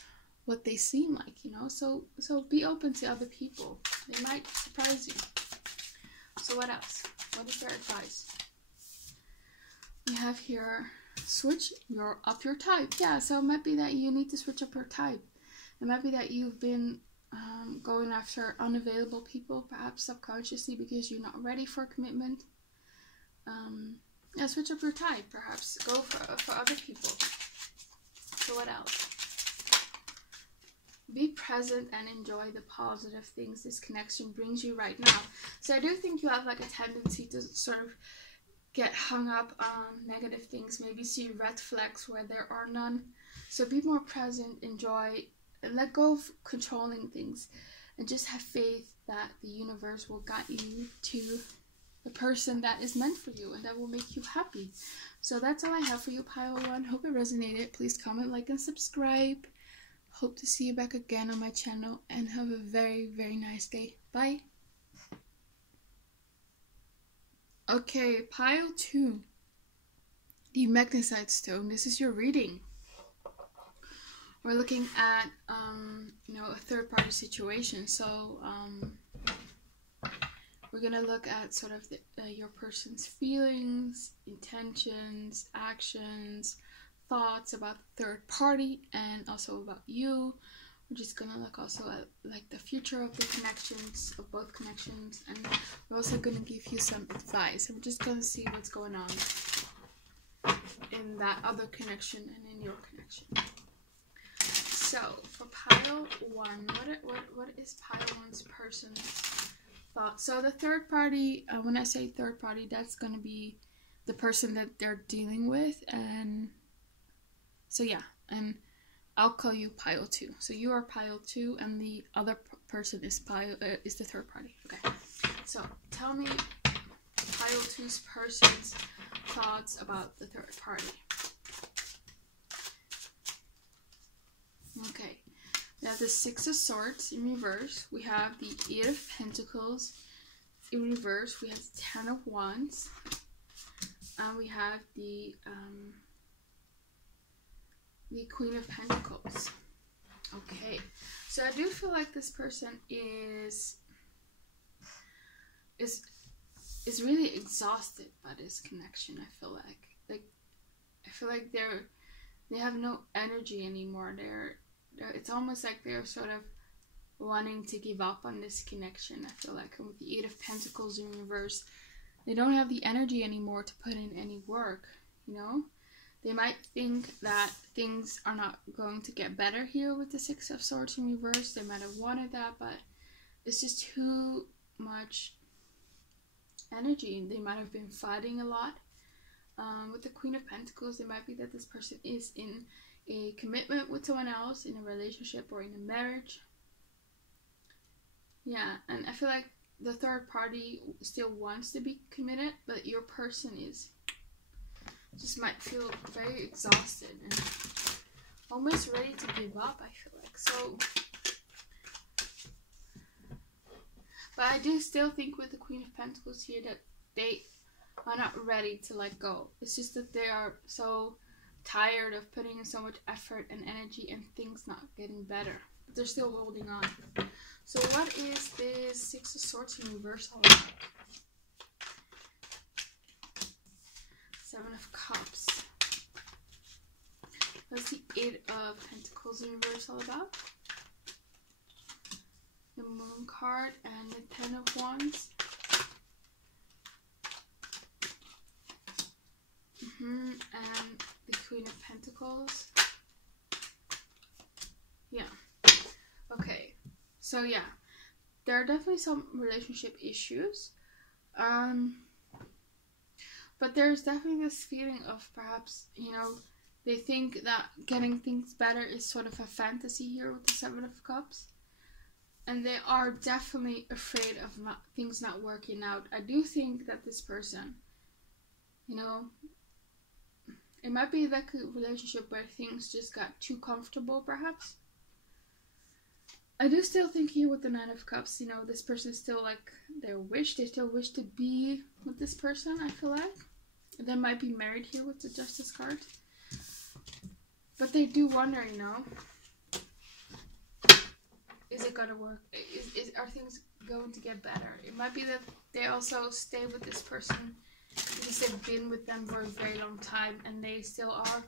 what they seem like, so be open to other people. They might surprise you. So what else? What is their advice? We have here, switch up your type. Yeah, so it might be that you need to switch up your type. It might be that you've been going after unavailable people, perhaps subconsciously, because you're not ready for commitment. Yeah, switch up your type, perhaps. Go for other people. So what else? Be present and enjoy the positive things this connection brings you right now. So I do think you have like a tendency to sort of get hung up on negative things, maybe see red flags where there are none. So be more present, enjoy, and let go of controlling things, and just have faith that the universe will guide you to the person that is meant for you and that will make you happy. So that's all I have for you, pile 1. Hope it resonated. Please comment, like, and subscribe. Hope to see you back again on my channel, and have a very, very nice day. Bye. Okay, pile 2. The Magnesite stone. This is your reading. We're looking at, a third-party situation. So, we're gonna look at sort of your person's feelings, intentions, actions, thoughts about the third party, and also about you. We're just gonna look also at like the future of the connections, of both connections, and we're also gonna give you some advice. And we're just gonna see what's going on in that other connection and in your connection. So for pile 1, what is pile 1's person's thought? So the third party, when I say third party, that's gonna be the person that they're dealing with, and so yeah, and I'll call you pile 2. So you are pile 2, and the other person is the third party. Okay. So tell me pile 2's person's thoughts about the third party. Okay. We have the 6 of Swords in reverse. We have the 8 of Pentacles in reverse. We have the 10 of Wands. And we have the Queen of Pentacles. Okay, so I do feel like this person is really exhausted by this connection. I feel like they have no energy anymore. It's almost like they're sort of wanting to give up on this connection. I feel like with the 8 of Pentacles in reverse, they don't have the energy anymore to put in any work, you know? They might think that things are not going to get better here with the 6 of Swords in reverse. They might have wanted that, but it's just too much energy. They might have been fighting a lot. With the Queen of Pentacles, it might be that this person is in a commitment with someone else, in a relationship or in a marriage. Yeah, and I feel like the third party still wants to be committed, but your person just might feel very exhausted and almost ready to give up, I feel like. So, but I do still think with the Queen of Pentacles here that they are not ready to let go. It's just that they are so tired of putting in so much effort and energy and things not getting better. But they're still holding on. So what is this 6 of Swords in reverse all about? 7 of Cups. What's the 8 of Pentacles in reverse all about? The Moon card and the 10 of Wands. And the Queen of Pentacles. Yeah. Okay. So yeah, there are definitely some relationship issues. But there's definitely this feeling of perhaps, they think that getting things better is sort of a fantasy here with the 7 of Cups. And they are definitely afraid of things not working out. I do think that this person, it might be like a relationship where things just got too comfortable, perhaps. I do still think here with the 9 of Cups, this person is still like they still wish to be with this person, I feel like. They might be married here with the Justice card. But they do wonder, is it gonna work? Are things going to get better? It might be that they also stay with this person because they've been with them for a very long time and they still are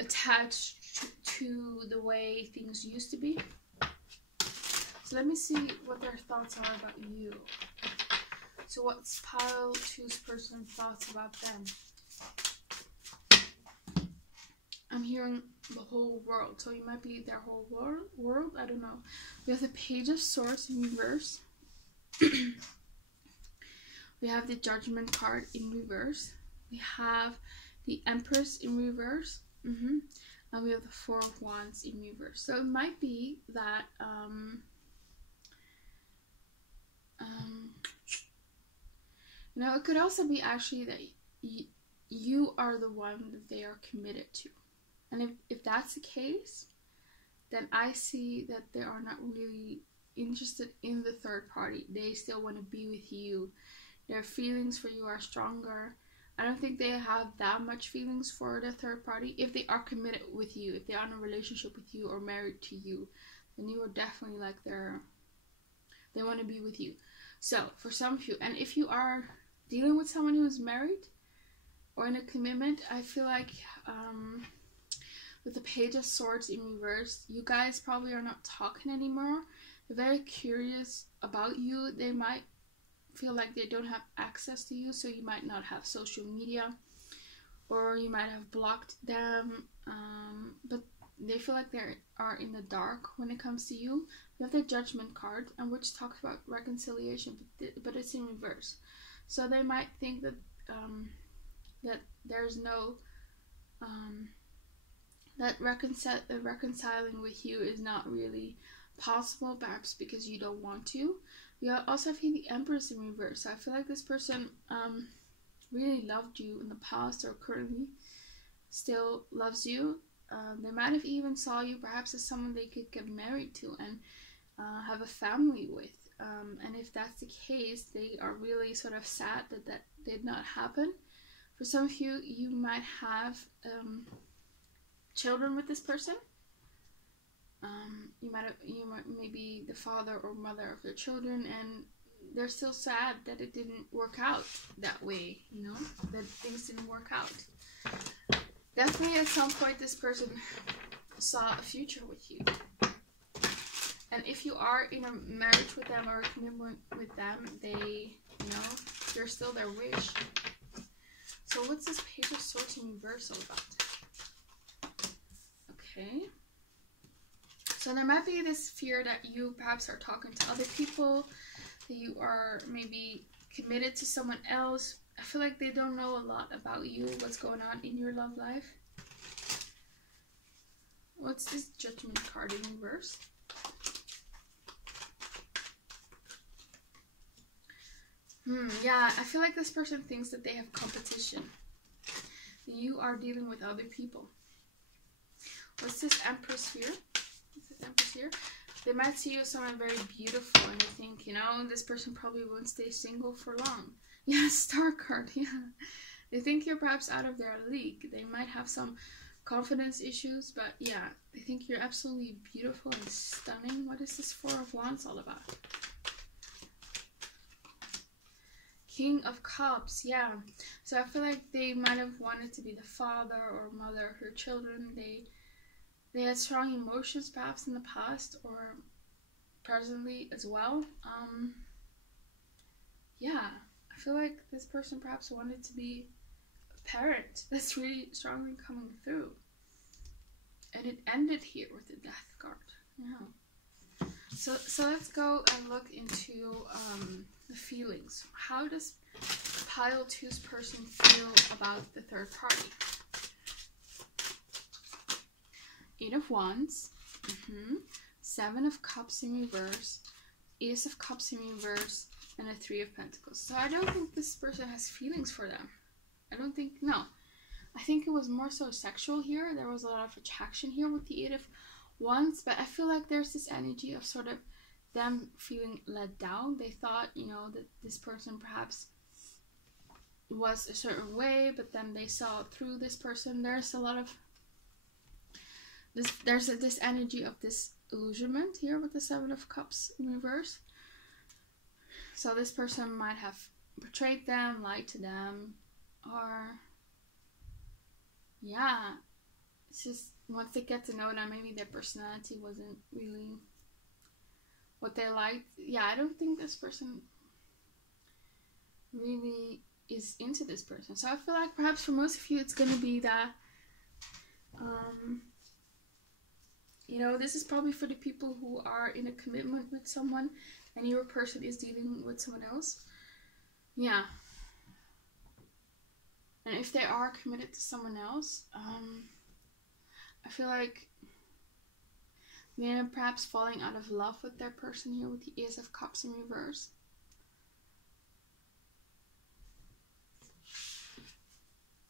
attached to the way things used to be. So let me see what their thoughts are about you. So what's pile 2's person's thoughts about them? I'm hearing the whole world, so you might be their whole world. I don't know. We have the Page of Swords in reverse. We have the Judgment card in reverse. We have the Empress in reverse. And we have the Four of Wands in reverse. So it might be that you know, it could also be actually that you are the one that they are committed to. And if that's the case, then I see that they are not really interested in the third party. They still want to be with you. Their feelings for you are stronger. I don't think they have that much feelings for the third party. If they are committed with you, if they are in a relationship with you or married to you, then you are definitely like they want to be with you. So for some of you, and if you are dealing with someone who is married or in a commitment, I feel like with the Page of Swords in reverse, you guys probably are not talking anymore. They're very curious about you. They might feel like they don't have access to you, so you might not have social media, or you might have blocked them, but they feel like they are in the dark when it comes to you. We have the Judgment card, and which talks about reconciliation, but it's in reverse. So they might think that that there's no that reconciling with you is not really possible, perhaps because you don't want to. We also have the Empress in reverse. So I feel like this person really loved you in the past, or currently still loves you. They might have even saw you perhaps as someone they could get married to and have a family with. And if that's the case, they are really sort of sad that that did not happen. For some of you, you might have children with this person. You might maybe the father or mother of their children, and they're still sad that it didn't work out that way, you know, that things didn't work out. Definitely at some point this person saw a future with you. And if you are in a marriage with them or a commitment with them, they, you know, you're still their wish. So what's this Page of Swords in reverse all about? Okay. So there might be this fear that you perhaps are talking to other people, that you are maybe committed to someone else. I feel like they don't know a lot about you, what's going on in your love life. What's this Judgment card in reverse? Yeah, I feel like this person thinks that they have competition. You are dealing with other people. What's this Empress here? What's this Empress here? They might see you as someone very beautiful, and they think, you know, this person probably won't stay single for long. Yeah, Star card, yeah. They think you're perhaps out of their league. They might have some confidence issues, but yeah, they think you're absolutely beautiful and stunning. What is this Four of Wands all about? King of Cups, yeah. So I feel like they might have wanted to be the father or mother of your children. They had strong emotions perhaps in the past or presently as well. Yeah, I feel like this person perhaps wanted to be a parent. That's really strongly coming through. And it ended here with the Death card. Yeah. So let's go and look into the feelings. How does pile 2's person feel about the third party? 8 of Wands, 7 of Cups in reverse, Ace of Cups in reverse, and a 3 of Pentacles. So I don't think this person has feelings for them. I don't think, no. I think it was more so sexual here. There was a lot of attraction here with the 8 of Wands, but I feel like there's this energy of sort of them feeling let down. They thought, you know, that this person perhaps was a certain way, but then they saw through this person. There's a lot of this energy of disillusionment here with the 7 of Cups in reverse. So this person might have betrayed them, lied to them, or yeah, it's just once they get to know them, maybe their personality wasn't really what they liked. Yeah, I don't think this person really is into this person. So I feel like perhaps for most of you it's going to be that You know, this is probably for the people who are in a commitment with someone and your person is dealing with someone else. Yeah. And if they are committed to someone else, I feel like they're perhaps falling out of love with their person here with the Ace of Cups in reverse.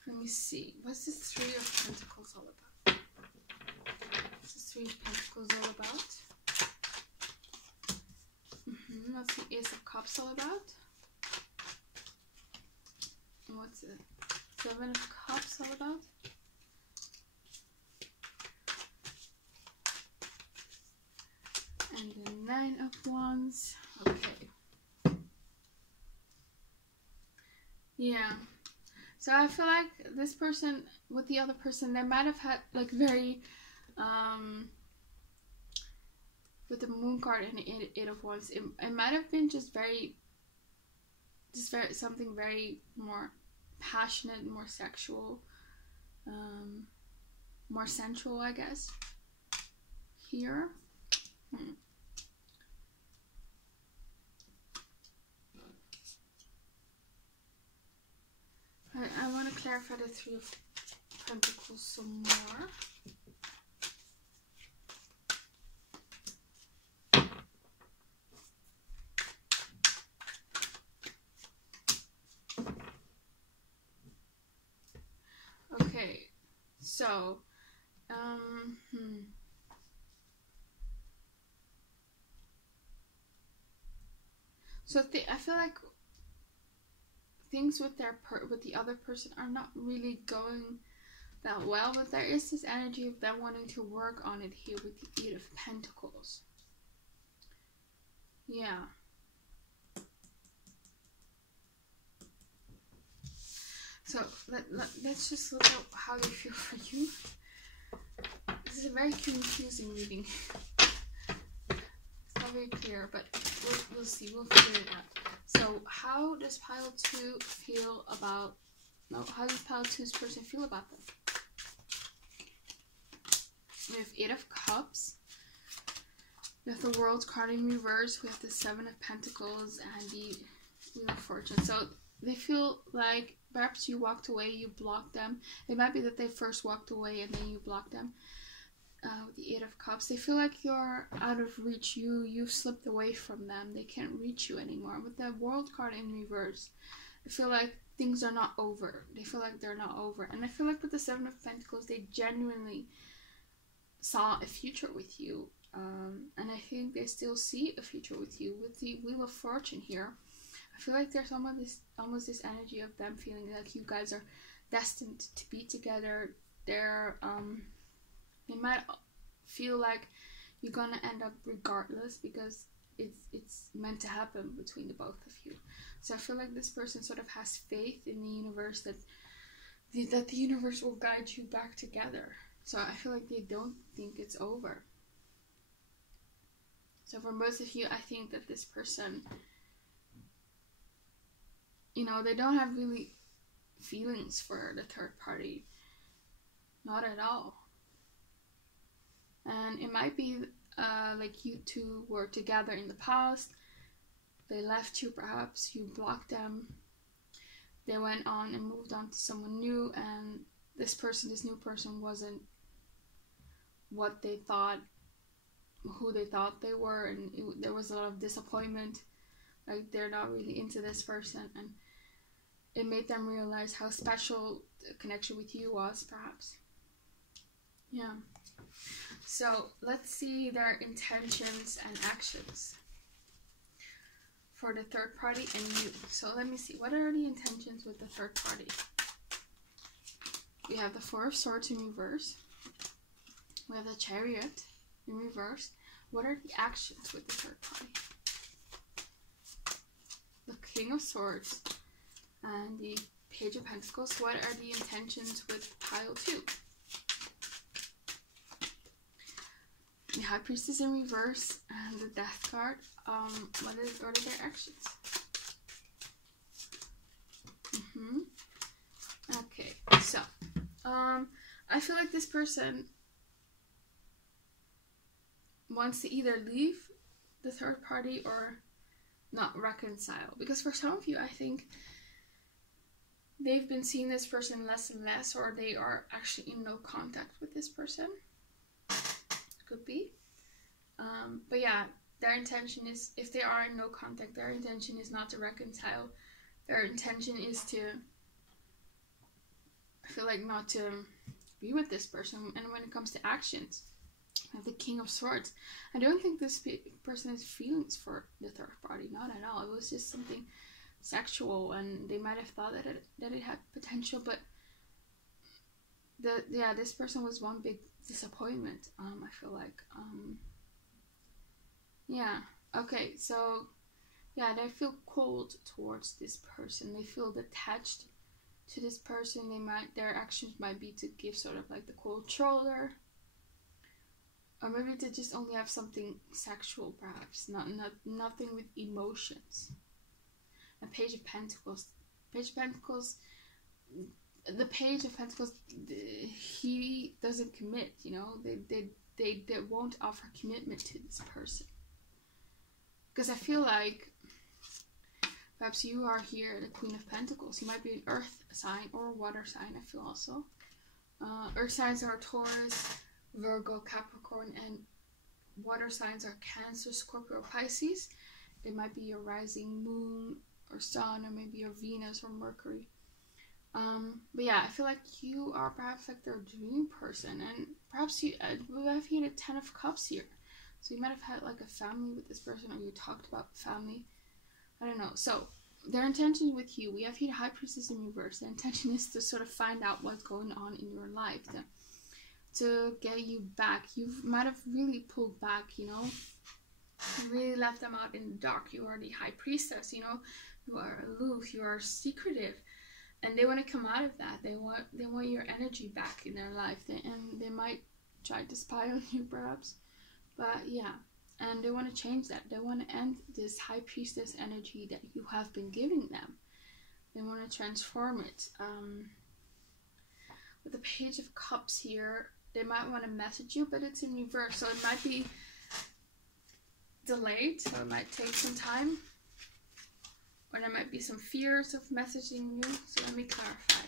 Let me see. What's this Three of Pentacles all about? What's this Three of Pentacles all about? What's the Ace of Cups all about? And what's the Seven of Cups all about? And the Nine of Wands. Okay. Yeah. So I feel like this person with the other person, they might have had like very, with the Moon card and the Eight of Wands, it might have been just very something very more passionate, more sexual, more sensual, I guess. Here. I want to clarify the Three of Pentacles some more. Okay, so, So I feel like things with the other person are not really going that well, but there is this energy of them wanting to work on it here with the Eight of Pentacles. Yeah. So let's just look at how they feel for you. This is a very confusing reading. It's not very clear, but we'll see. We'll figure it out. So how does pile 2 feel about... No, how does pile 2's person feel about them? We have Eight of Cups. We have the World card in reverse. We have the Seven of Pentacles and the Wheel of Fortune. So they feel like perhaps you walked away, you blocked them. It might be that they first walked away and then you blocked them. With the Eight of Cups, they feel like you're out of reach. You've slipped away from them. They can't reach you anymore. With the World card in reverse, I feel like things are not over. They feel like they're not over. And I feel like with the Seven of Pentacles, they genuinely saw a future with you. And I think they still see a future with you. With the Wheel of Fortune here, I feel like there's almost this energy of them feeling like you guys are destined to be together. They might feel like you're gonna end up regardless because it's meant to happen between the both of you. So I feel like this person sort of has faith in the universe that the universe will guide you back together. So I feel like they don't think it's over. So for most of you, I think that this person, you know, they don't have really feelings for the third party. Not at all. And it might be like you two were together in the past. They left you, perhaps. You blocked them. They went on and moved on to someone new. And this new person wasn't what they thought, who they thought they were. And there was a lot of disappointment. Like they're not really into this person. And it made them realize how special the connection with you was, perhaps. Yeah. So let's see their intentions and actions for the third party and you. So let me see. What are the intentions with the third party? We have the Four of Swords in reverse. We have the Chariot in reverse. What are the actions with the third party? The King of Swords and the Page of Pentacles. What are the intentions with pile 2? The High Priestess in reverse and the Death card. What are their actions? Okay, so I feel like this person wants to either leave the third party or not reconcile. Because for some of you, I think they've been seeing this person less and less, or they are actually in no contact with this person. Could be. But yeah, their intention is, if they are in no contact, their intention is not to reconcile. Their intention is to, I feel like, not to be with this person. And when it comes to actions, the King of Swords, I don't think this person has feelings for the third party, not at all. It was just something sexual, and they might have thought that it had potential, but this person was one big disappointment. I feel like okay, so yeah, they feel cold towards this person. They feel detached to this person. Their actions might be to give sort of like the cold shoulder, or maybe they just only have something sexual, perhaps nothing with emotions. A Page of Pentacles. The Page of Pentacles, he doesn't commit, you know. They won't offer commitment to this person. Because I feel like perhaps you are here, the Queen of Pentacles. You might be an earth sign or a water sign, I feel also. Earth signs are Taurus, Virgo, Capricorn, and water signs are Cancer, Scorpio, or Pisces. They might be your rising moon or sun, or maybe your Venus or Mercury. But yeah, I feel like you are perhaps like their dream person, and perhaps we have here the 10 of Cups here. So you might have had like a family with this person, or you talked about family. I don't know. So their intention with you, we have here the High Priestess in reverse. The intention is to sort of find out what's going on in your life, to get you back. You might have really pulled back, you know. You really left them out in the dark. You are the High Priestess, you know. You are aloof. You are secretive, and they want to come out of that. They want your energy back in their life, and they might try to spy on you, perhaps. But yeah, and they want to change that. They want to end this High Priestess energy that you have been giving them. They want to transform it. With the Page of Cups here, they might want to message you, but it's in reverse, so it might be delayed, so it might take some time, or there might be some fears of messaging you. So let me clarify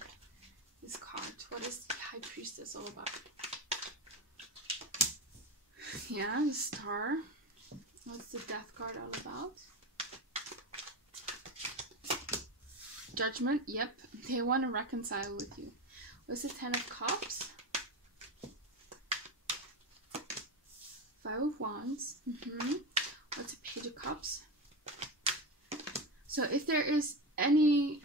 this card. What is the High Priestess all about? Yeah, the Star. What's the Death card all about? Judgment. Yep, they want to reconcile with you. What's the 10 of Cups? 5 of Wands. What's the Page of Cups? So if there is any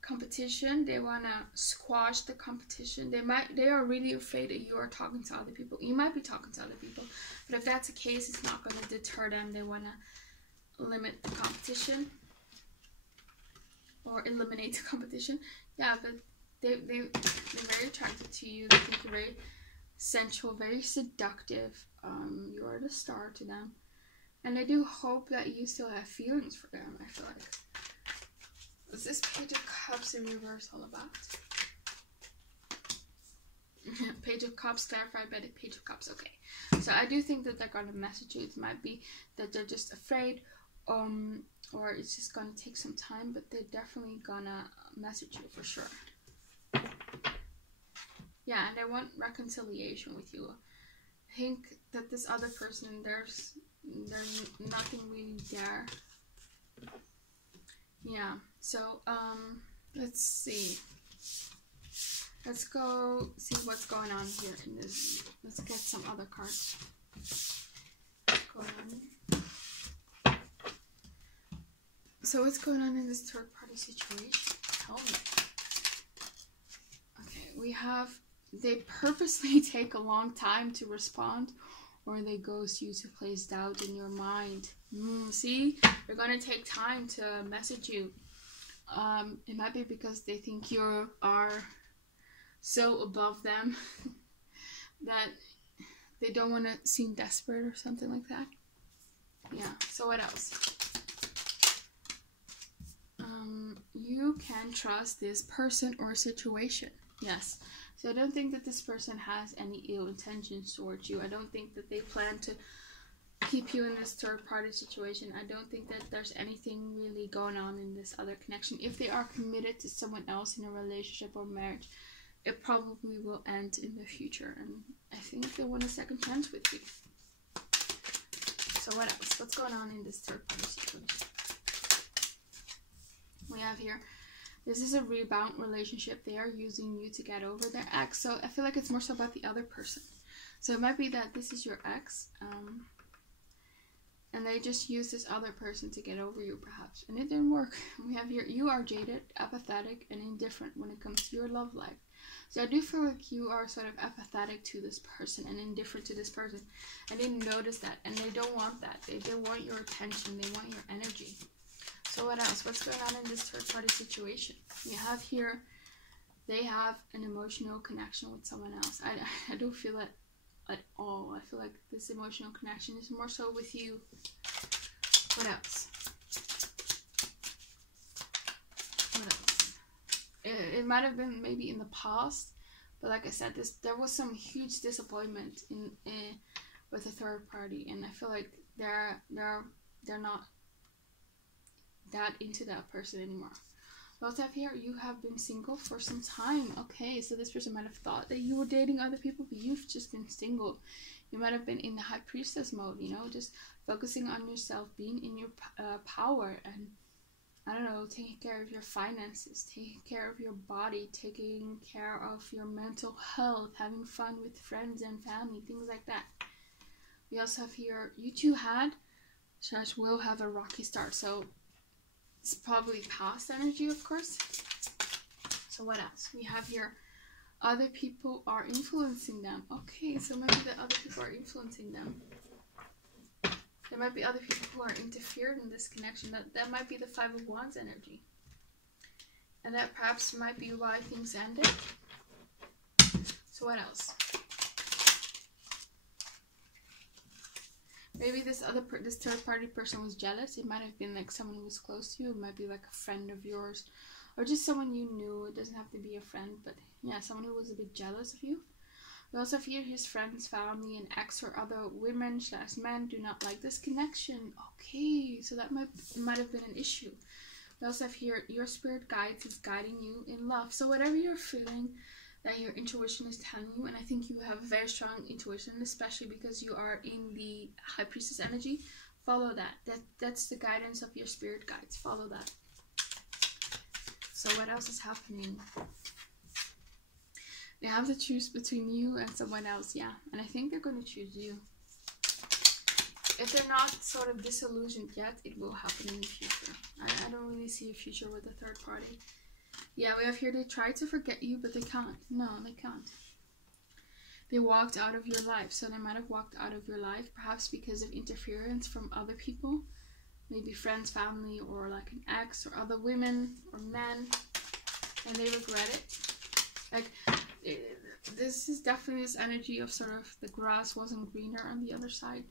competition, they wanna squash the competition. They are really afraid that you are talking to other people. You might be talking to other people, but if that's the case, it's not gonna deter them. They wanna limit the competition or eliminate the competition. Yeah, but they're very attracted to you. They think you're very sensual, very seductive. You are the star to them, and I do hope that you still have feelings for them. I feel like. What's this Page of Cups in reverse all about? Page of Cups clarified by the Page of Cups. Okay, so I do think that they're gonna message you. It might be that they're just afraid, or it's just gonna take some time, but they're definitely gonna message you for sure. Yeah, and they want reconciliation with you. I think that this other person, there's nothing really there. Yeah, so let's see. Let's go see what's going on here in this. Let's get some other cards. What's going on? So what's going on in this third party situation? Tell me. Okay, we have, they purposely take a long time to respond, or they ghost you to place doubt in your mind. See, they're gonna take time to message you. It might be because they think you are so above them that they don't want to seem desperate or something like that. Yeah, so what else? you can trust this person or situation. Yes. So I don't think that this person has any ill intentions towards you. I don't think that they plan to keep you in this third party situation. I don't think that there's anything really going on in this other connection. If they are committed to someone else in a relationship or marriage, it probably will end in the future. And I think they want a second chance with you. So what else? What's going on in this third party situation? We have here, this is a rebound relationship. They are using you to get over their ex. So I feel like it's more so about the other person. So it might be that this is your ex, and they just use this other person to get over you, perhaps. And it didn't work. We have here, you are jaded, apathetic, and indifferent when it comes to your love life. So I do feel like you are sort of apathetic to this person and indifferent to this person. And they notice that, and they don't want that. They want your attention. They want your energy. So what else? What's going on in this third party situation? You have here, they have an emotional connection with someone else. I don't feel that at all. I feel like this emotional connection is more so with you. What else? What else? It might have been maybe in the past, but like I said, there was some huge disappointment in with the third party, and I feel like they're not that into that person anymore. We also have here, you have been single for some time. Okay, so this person might have thought that you were dating other people, but you've just been single. You might have been in the high priestess mode, you know, just focusing on yourself, being in your power, and I don't know, taking care of your finances, taking care of your body, taking care of your mental health, having fun with friends and family, things like that. We also have here, you two had, / will have a rocky start. So it's probably past energy, of course. So what else? We have here, other people are influencing them. Okay, so maybe the other people are influencing them. There might be other people who are interfered in this connection. That might be the Five of Wands energy. And that perhaps might be why things ended. So what else? Maybe this third party person was jealous. It might have been like someone who was close to you. It might be like a friend of yours, or just someone you knew. It doesn't have to be a friend, but yeah, someone who was a bit jealous of you. We also have here his friends, family, and ex or other women / men do not like this connection. Okay, so that might have been an issue. We also have here, your spirit guides is guiding you in love. So whatever you're feeling that your intuition is telling you, and I think you have a very strong intuition, especially because you are in the high priestess energy, follow that. That's the guidance of your spirit guides. Follow that. So what else is happening? They have to choose between you and someone else, yeah. And I think they're going to choose you. If they're not sort of disillusioned yet, it will happen in the future. I don't really see a future with the third party. Yeah, we have here, they try to forget you, but they can't. No, they can't. They walked out of your life. So they might have walked out of your life, perhaps because of interference from other people. Maybe friends, family, or like an ex, or other women, or men. And they regret it. Like, this is definitely this energy of sort of the grass wasn't greener on the other side.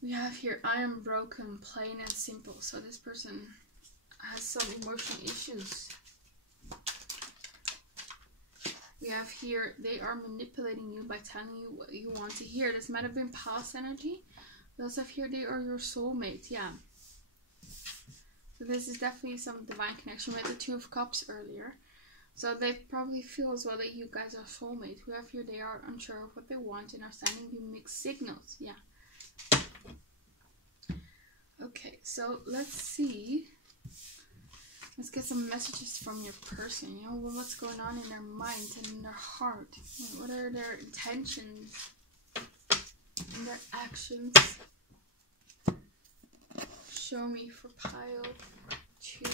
We have here, I am broken, plain and simple. So this person has some emotional issues. We have here, they are manipulating you by telling you what you want to hear. This might have been past energy. We also have here, they are your soulmate. Yeah. So this is definitely some divine connection with the Two of Cups earlier. So they probably feel as well that you guys are soulmates. We have here, they are unsure of what they want and are sending you mixed signals. Yeah. Okay, so let's see. Let's get some messages from your person. You know, what's going on in their mind and in their heart? What are their intentions and their actions? Show me for pile 2.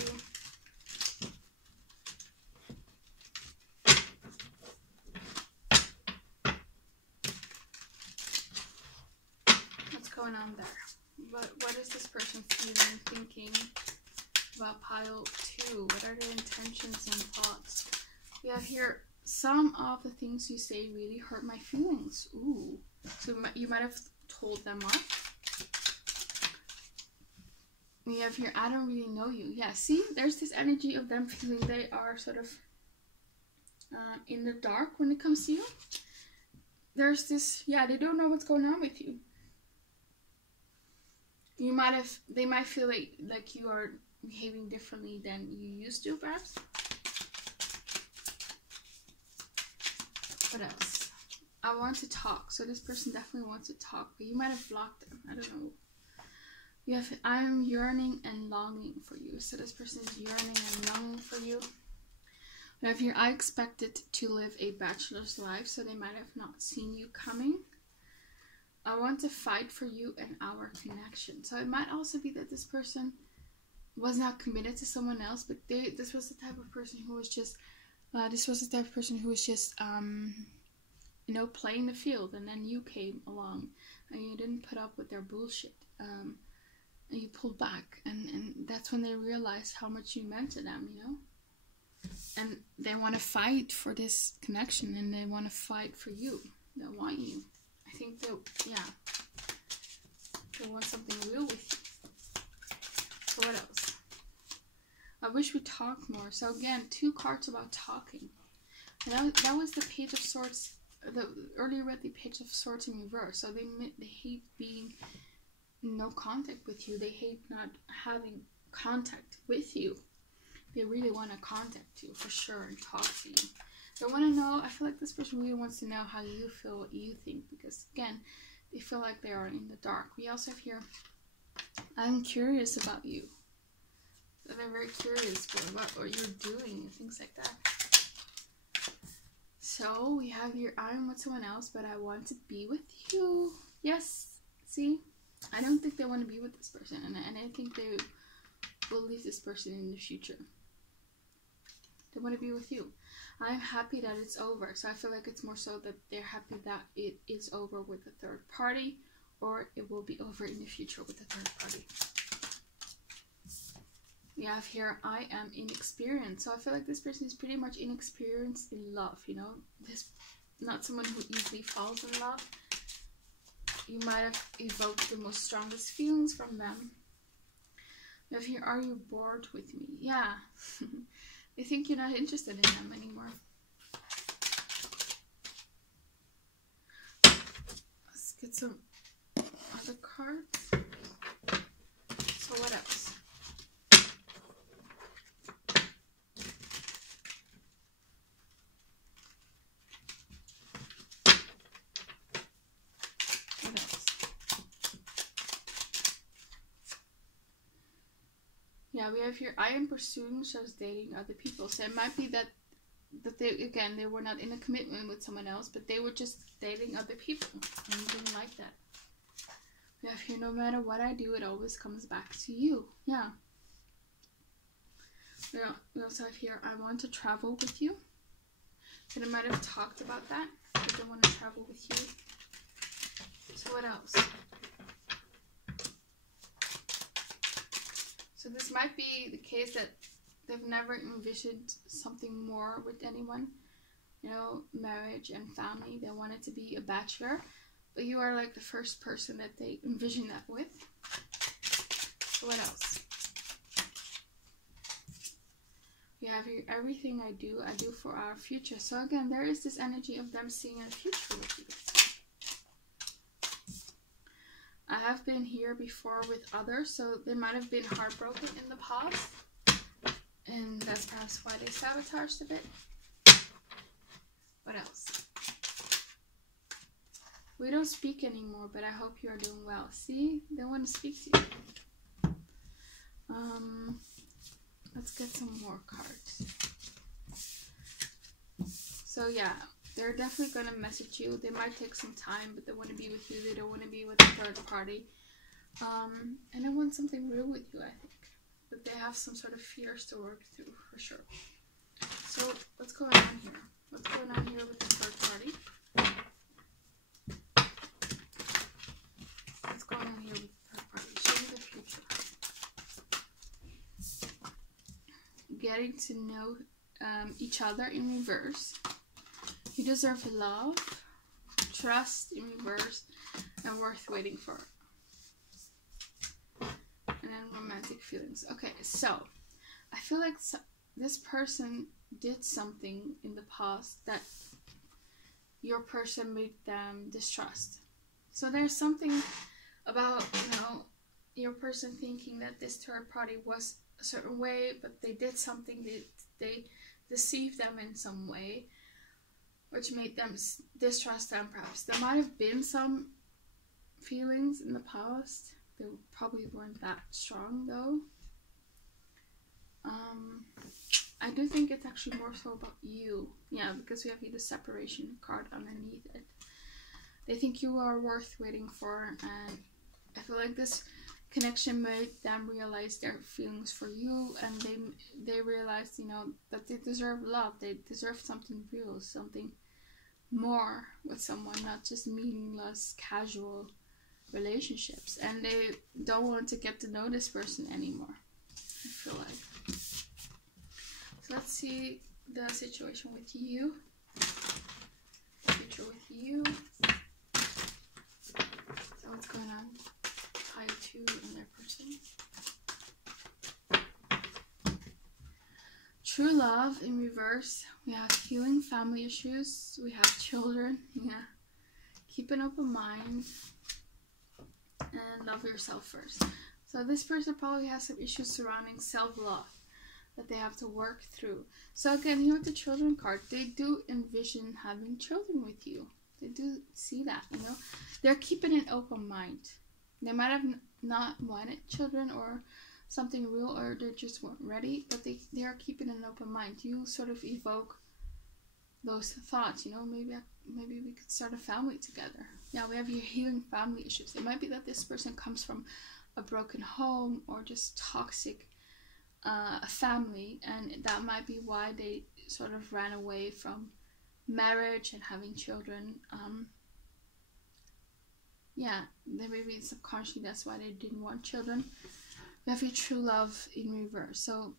What's going on there? What is this person feeling, thinking about pile 2? What are their intentions and thoughts? We have here, some of the things you say really hurt my feelings. Ooh. So you might have told them off. We have here, I don't really know you. Yeah, see, there's this energy of them feeling they are sort of in the dark when it comes to you. There's this, yeah, they don't know what's going on with you. You might have, they might feel like you are behaving differently than you used to, perhaps. What else? I want to talk. So this person definitely wants to talk, but you might have blocked them. I don't know. You have, I'm yearning and longing for you. So this person is yearning and longing for you. We have here, I expected to live a bachelor's life, so they might have not seen you coming. I want to fight for you and our connection. So it might also be that this person was not committed to someone else, but this was the type of person who was just, you know, playing the field, and then you came along and you didn't put up with their bullshit. And you pulled back, and that's when they realized how much you meant to them, you know? And they want to fight for this connection, and they want to fight for you. They want you. I think they want something real with you. So what else? I wish we talked more. So again, 2 cards about talking. And that was the Page of Swords. Earlier read the Page of Swords in reverse. So they hate being no contact with you. They hate not having contact with you. They really want to contact you for sure and talk to you. They want to know, I feel like this person really wants to know how you feel, what you think, because again, they feel like they are in the dark. We also have here, I'm curious about you. So they're very curious about what you're doing and things like that. So we have here, I'm with someone else, but I want to be with you. Yes, see? I don't think they want to be with this person, and I think they will leave this person in the future. They want to be with you. I'm happy that it's over. So I feel like it's more so that they're happy that it is over with the third party, or it will be over in the future with the third party. We have here, I am inexperienced. So I feel like this person is pretty much inexperienced in love, you know? This not someone who easily falls in love. You might have evoked the most strongest feelings from them. We have here, are you bored with me? Yeah. They think you're not interested in them anymore. Let's get some other cards. So what else? What else? Yeah, we have here, I am pursuing just dating other people. So it might be that they were not in a commitment with someone else, but they were just dating other people and you didn't like that. We have here, no matter what I do, it always comes back to you. Yeah. We also have here, I want to travel with you. So they might have talked about that, but they want to travel with you. So what else? So this might be the case that they've never envisioned something more with anyone. You know, marriage and family. They wanted to be a bachelor. But you are like the first person that they envision that with. So what else? We have here, everything I do for our future. So again, there is this energy of them seeing a future with you. I have been here before with others, so they might have been heartbroken in the past, and that's perhaps why they sabotaged a bit. What else? We don't speak anymore, but I hope you are doing well. See, they want to speak to you. Let's get some more cards. So yeah, they're definitely going to message you. They might take some time, but they want to be with you. They don't want to be with a third party. And they want something real with you, I think. But they have some sort of fears to work through, for sure. So, what's going on here? What's going on here with the third party? What's going on here with the third party? Show me the future. Getting to know each other in reverse. You deserve love, trust in reverse, and worth waiting for. And then romantic feelings. Okay, so I feel like this person did something in the past that your person made them distrust. So there's something about, you know, your person thinking that this third party was a certain way, but they did something, they deceived them in some way, which made them distrust them. Perhaps there might have been some feelings in the past. They probably weren't that strong though. I do think it's actually more so about you. Yeah, because we have the separation card underneath it. They think you are worth waiting for, and I feel like this connection made them realize their feelings for you, and they realized, you know, that they deserve love. They deserve something real, something more with someone, not just meaningless, casual relationships. And they don't want to get to know this person anymore, I feel like. So let's see the situation with you. The future with you. So what's going on? Pile 2 in their person. True love in reverse. We have healing family issues. We have children. Yeah. Keep an open mind. And love yourself first. So this person probably has some issues surrounding self-love that they have to work through. So again, here with the children card, they do envision having children with you. They do see that, you know. They're keeping an open mind. They might have not wanted children or something real, or they just weren't ready, but they are keeping an open mind. You sort of evoke those thoughts, you know, maybe we could start a family together. Yeah, we have your healing family issues. It might be that this person comes from a broken home or just toxic family, and that might be why they sort of ran away from marriage and having children. Yeah, maybe subconsciously that's why they didn't want children. We have your true love in reverse. So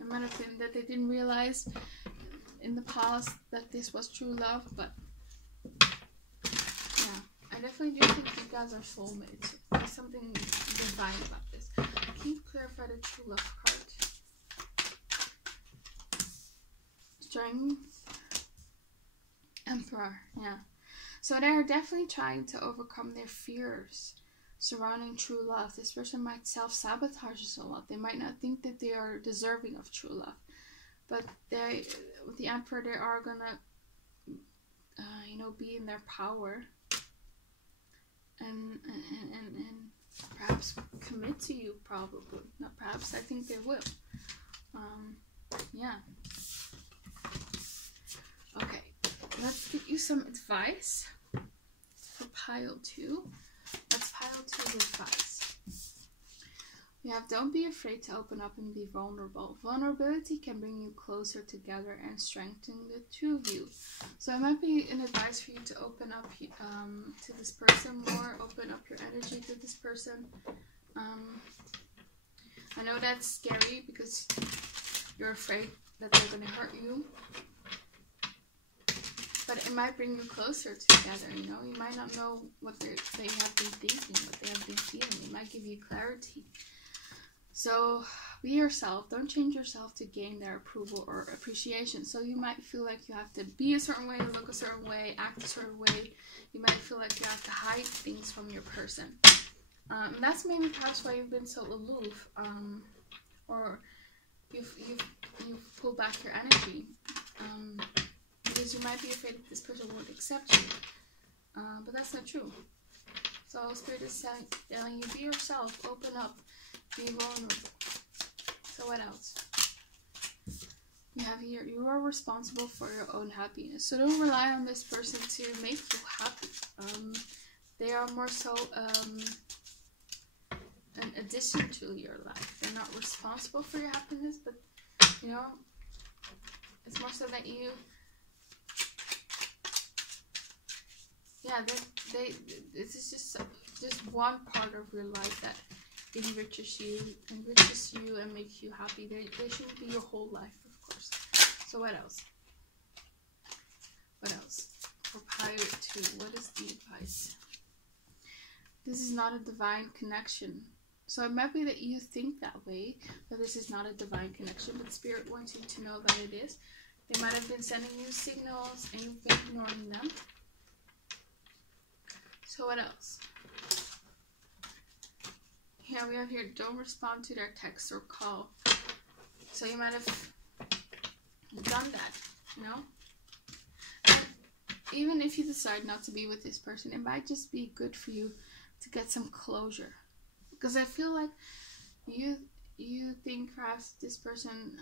it might have been that they didn't realize in the past that this was true love, but yeah, I definitely do think you guys are soulmates. There's something divine about this. Can you clarify the true love card? Strength. Emperor, yeah. So they're definitely trying to overcome their fears surrounding true love. This person might self-sabotage us a lot. They might not think that they are deserving of true love. But they, with the Emperor, they are gonna, you know, be in their power. And perhaps commit to you, probably. Not perhaps, I think they will. Yeah. Okay, let's give you some advice for pile 2. Let's pile 2 advice. We have, don't be afraid to open up and be vulnerable. Vulnerability can bring you closer together and strengthen the two of you. So it might be an advice for you to open up to this person more, open up your energy to this person. I know that's scary because you're afraid that they're going to hurt you. But it might bring you closer together, you know. You might not know what they have been thinking, what they have been feeling. It might give you clarity. So be yourself. Don't change yourself to gain their approval or appreciation. So you might feel like you have to be a certain way, look a certain way, act a certain way. You might feel like you have to hide things from your person. And that's maybe perhaps why you've been so aloof, or you've pulled back your energy. Because you might be afraid that this person won't accept you. But that's not true. So Spirit is telling you, be yourself, open up, be vulnerable. So what else? You have here, you are responsible for your own happiness. So don't rely on this person to make you happy. They are more so an addition to your life. They're not responsible for your happiness, but you know, it's more so that you, yeah, this is just one part of your life that enriches you and makes you happy. They shouldn't be your whole life, of course. So what else? What else? For Pirate 2, what is the advice? This is not a divine connection. So it might be that you think that way, but this is not a divine connection, but Spirit wants you to know that it is. They might have been sending you signals and you've been ignoring them. So what else? Here we have here, don't respond to their text or call. So you might have done that, you know? And even if you decide not to be with this person, it might just be good for you to get some closure. Because I feel like you think perhaps this person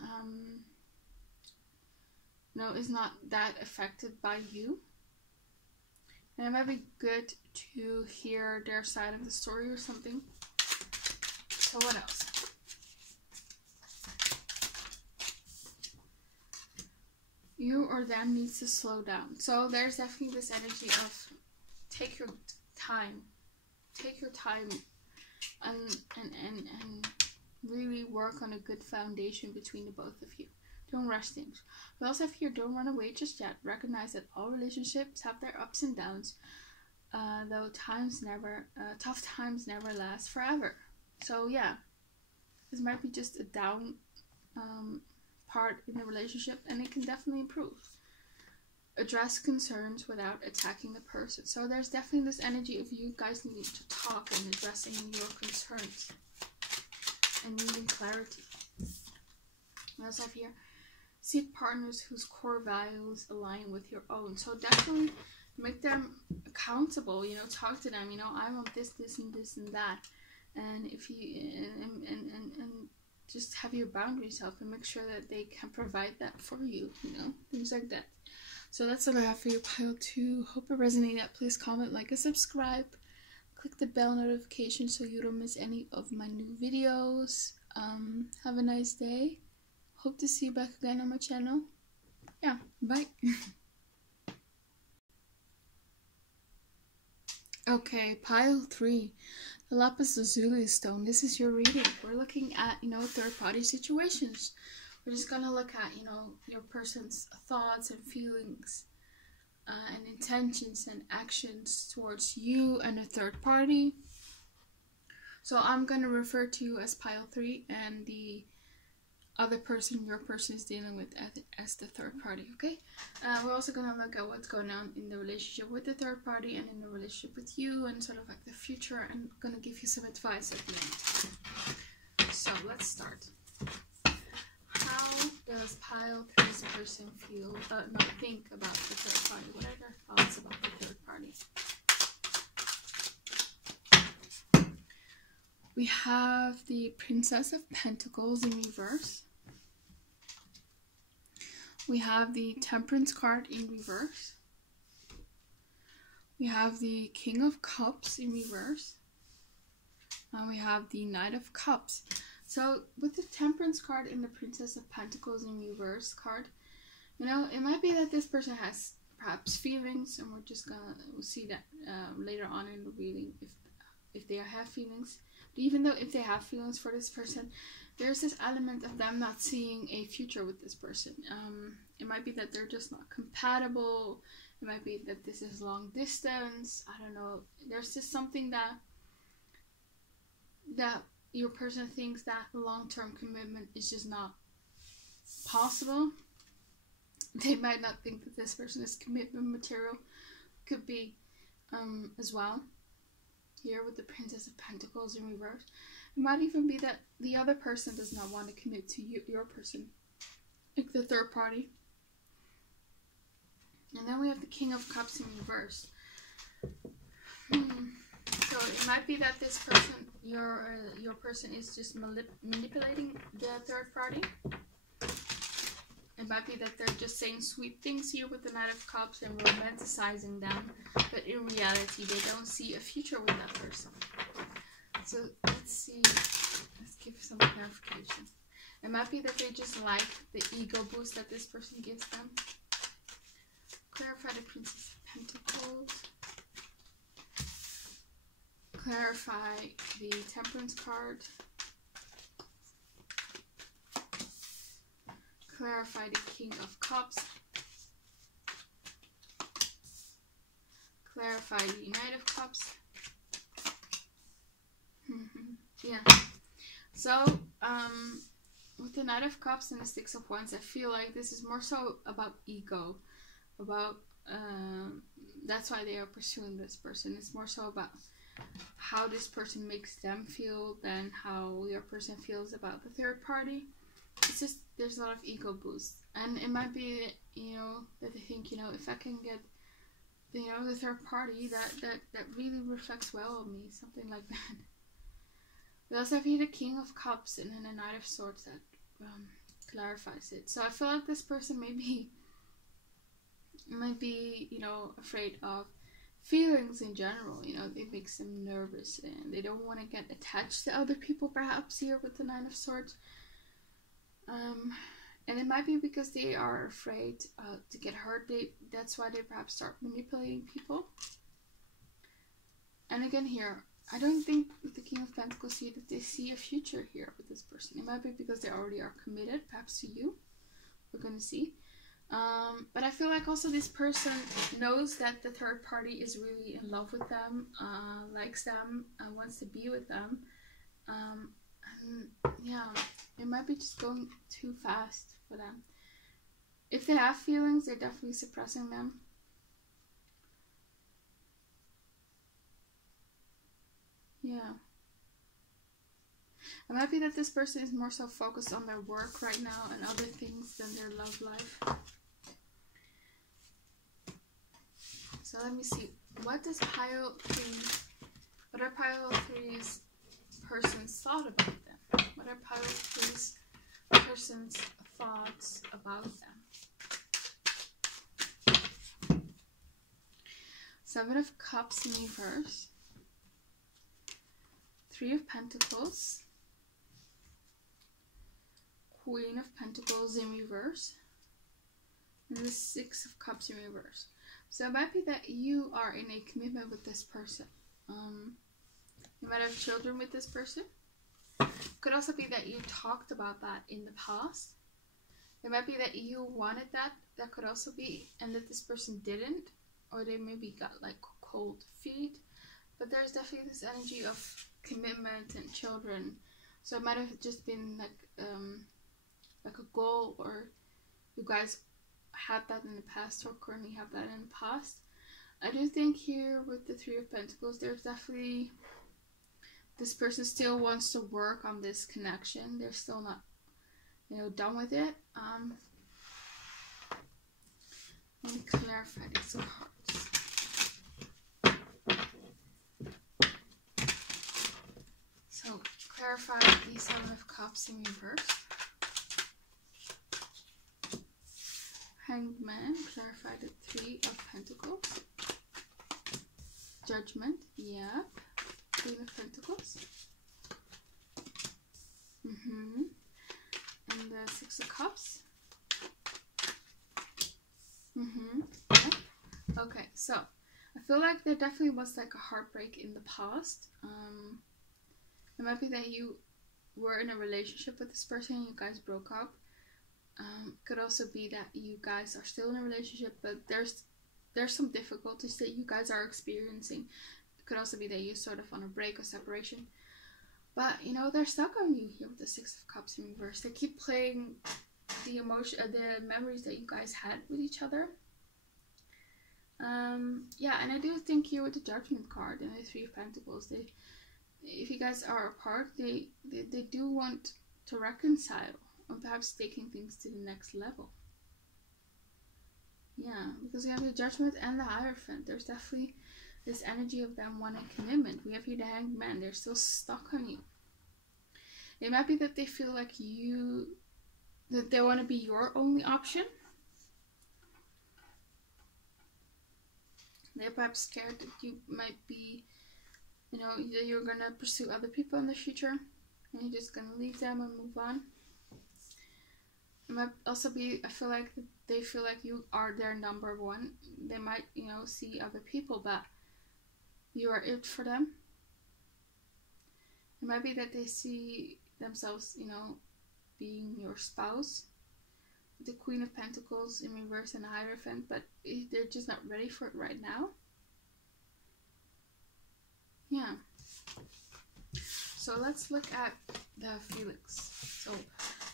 is not that affected by you. And it might be good to hear their side of the story or something. So what else? You or them needs to slow down. So there's definitely this energy of take your time. Take your time and really work on a good foundation between the both of you. Don't rush things. We also have here, don't run away just yet. Recognize that all relationships have their ups and downs, though tough times never last forever. So yeah, this might be just a down part in the relationship, and it can definitely improve. Address concerns without attacking the person. So there's definitely this energy of you guys needing to talk and addressing your concerns and needing clarity. We also have here, seek partners whose core values align with your own. So definitely make them accountable, talk to them, I want this, this, and this, and that. And if you, and just have your boundaries up and make sure that they can provide that for you, things like that. So that's what I have for you, pile 2. Hope it resonated. Please comment, like, and subscribe. Click the bell notification so you don't miss any of my new videos. Have a nice day. Hope to see you back again on my channel. Yeah, bye. Okay, pile 3. The Lapis Lazuli stone. This is your reading. We're looking at, third-party situations. We're just gonna look at, your person's thoughts and feelings and intentions and actions towards you and a third party. So I'm gonna refer to you as pile 3, and the other person, your person, is dealing with as the third party, okay? We're also gonna look at what's going on in the relationship with the third party and in the relationship with you, and sort of like the future, and I'm gonna give you some advice at the end. So let's start. How does pile 3's person feel, think about the third party? What are their thoughts about the third party? We have the Princess of Pentacles in reverse. We have the Temperance card in reverse. We have the King of Cups in reverse. And we have the Knight of Cups. So with the Temperance card and the Princess of Pentacles in reverse card, it might be that this person has perhaps feelings, and we'll see that later on in the reading if they have feelings. But even though if they have feelings for this person, there's this element of them not seeing a future with this person. It might be that they're just not compatible. It might be that this is long distance. I don't know. There's just something that your person thinks that long-term commitment is just not possible. They might not think that this person is commitment material. Could be as well. Here with the Princess of Pentacles in reverse. It might even be that the other person does not want to commit to your person. Like the third party. And then we have the King of Cups in reverse. So it might be that this person, your person, is just manipulating the third party. It might be that they're just saying sweet things here with the Knight of Cups and romanticizing them, but in reality they don't see a future with that person. So let's see, let's give some clarification. It might be that they just like the ego boost that this person gives them. Clarify the Princess of Pentacles. Clarify the Temperance card. Clarify the King of Cups. Clarify the Knight of Cups. Yeah. So, with the Knight of Cups and the Six of Wands, I feel like this is more so about ego. About, that's why they are pursuing this person. It's more so about how this person makes them feel than how your person feels about the third party. It's just, there's a lot of ego boost. And it might be, you know, that they think, you know, if I can get, you know, the third party, that really reflects well on me. Something like that. We also have here the King of Cups and then a Knight of Swords that clarifies it. So I feel like this person might be, you know, afraid of feelings in general. You know, it makes them nervous and they don't want to get attached to other people, perhaps, here with the Nine of Swords. And it might be because they are afraid to get hurt. That's why they perhaps start manipulating people. And again here, I don't think with the King of Pentacles here that they see a future here with this person. It might be because they already are committed, perhaps to you. We're going to see. But I feel like also this person knows that the third party is really in love with them, likes them, wants to be with them. And yeah, it might be just going too fast for them. If they have feelings, they're definitely suppressing them. Yeah. It might be that this person is more so focused on their work right now and other things than their love life. So let me see. What are Pile 3's person's thought about them? What are Pile 3's person's thoughts about them? Seven of Cups in reverse. Three of Pentacles. Queen of Pentacles in reverse. And the Six of Cups in reverse. So it might be that you are in a commitment with this person. You might have children with this person. Could also be that you talked about that in the past. It might be that you wanted that. That could also be. And that this person didn't. Or they maybe got like cold feet. But there's definitely this energy of commitment and children. So it might have just been like a goal, or you guys had that in the past or currently have that in the past. I do think here with the Three of Pentacles, there's definitely this person still wants to work on this connection. They're still not, you know, done with it. Let me clarify this of Hearts. So clarify the Seven of Cups in reverse. Hanged Man, clarify the Three of Pentacles. Judgment, yep. Queen of Pentacles. And the Six of Cups. Yep. Okay, so I feel like there definitely was like a heartbreak in the past. It might be that you were in a relationship with this person and you guys broke up. Could also be that you guys are still in a relationship, but there's some difficulties that you guys are experiencing. It could also be that you're sort of on a break or separation. But, you know, they're stuck on you here with the Six of Cups in reverse. They keep playing the the memories that you guys had with each other. Yeah, and I do think here with the Judgment card and the Three of Pentacles, if you guys are apart, they do want to reconcile. Or perhaps taking things to the next level. Yeah, because we have the Judgment and the Hierophant. There's definitely this energy of them wanting commitment. We have here the Hanged Man. They're still stuck on you. It might be that they feel like that they want to be your only option. They're perhaps scared that you might be, you know, that you're going to pursue other people in the future. And you're just going to leave them and move on. It might also be, I feel like they feel like you are their number one. They might, you know, see other people, but you are it for them. It might be that they see themselves, you know, being your spouse. The Queen of Pentacles in reverse and the Hierophant, but they're just not ready for it right now. Yeah. So let's look at the feelings. So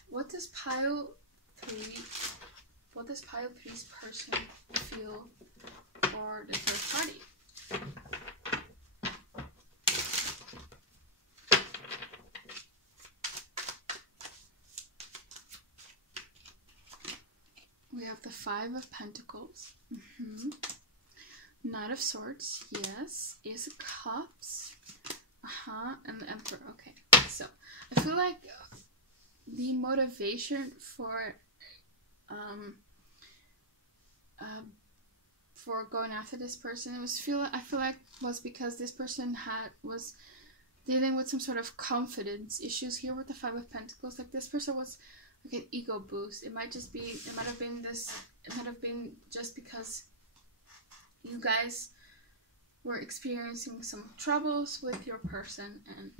what does pile 3's person feel for the third party? We have the 5 of Pentacles. Knight of Swords, yes. Ace of Cups, and the Emperor. Okay, so I feel like the motivation for going after this person, I feel like was because this person was dealing with some sort of confidence issues here with the 5 of Pentacles. Like this person was like an ego boost. It might have been just because you guys were experiencing some troubles with your person and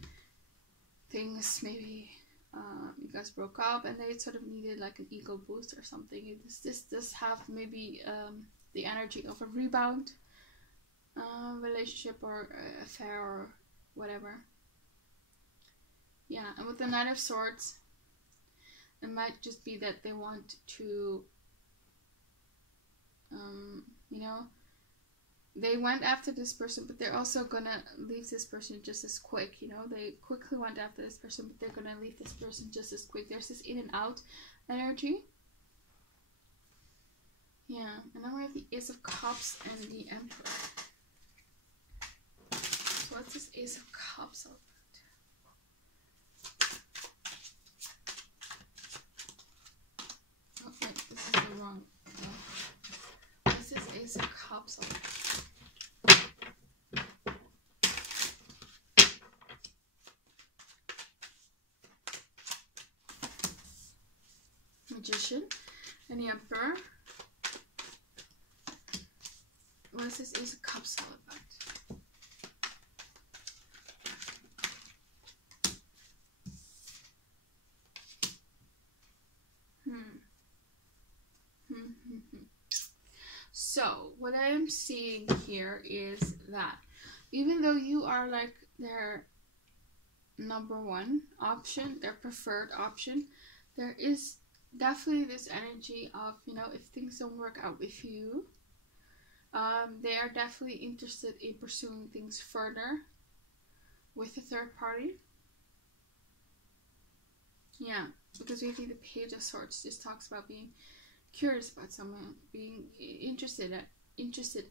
things, maybe you guys broke up and they sort of needed like an ego boost or something. This does have maybe the energy of a rebound relationship or affair or whatever. Yeah, and with the Knight of Swords, it might just be that they want to, you know, they went after this person, but they're also gonna leave this person just as quick, you know. They quickly went after this person, but they're gonna leave this person just as quick. There's this in and out energy. Yeah, and then we have the Ace of Cups and the Emperor. So what's this Ace of Cups all about? Oh wait, this is the wrong. No. What's this Ace of Cups all about? Magician and the Emperor. What is this Ace of Cups all about? So what I am seeing here is that even though you are like their number one option, their preferred option, there is definitely this energy of, you know, if things don't work out with you, they are definitely interested in pursuing things further with a third party. Yeah, because we have the Page of Swords. This talks about being curious about someone, being interested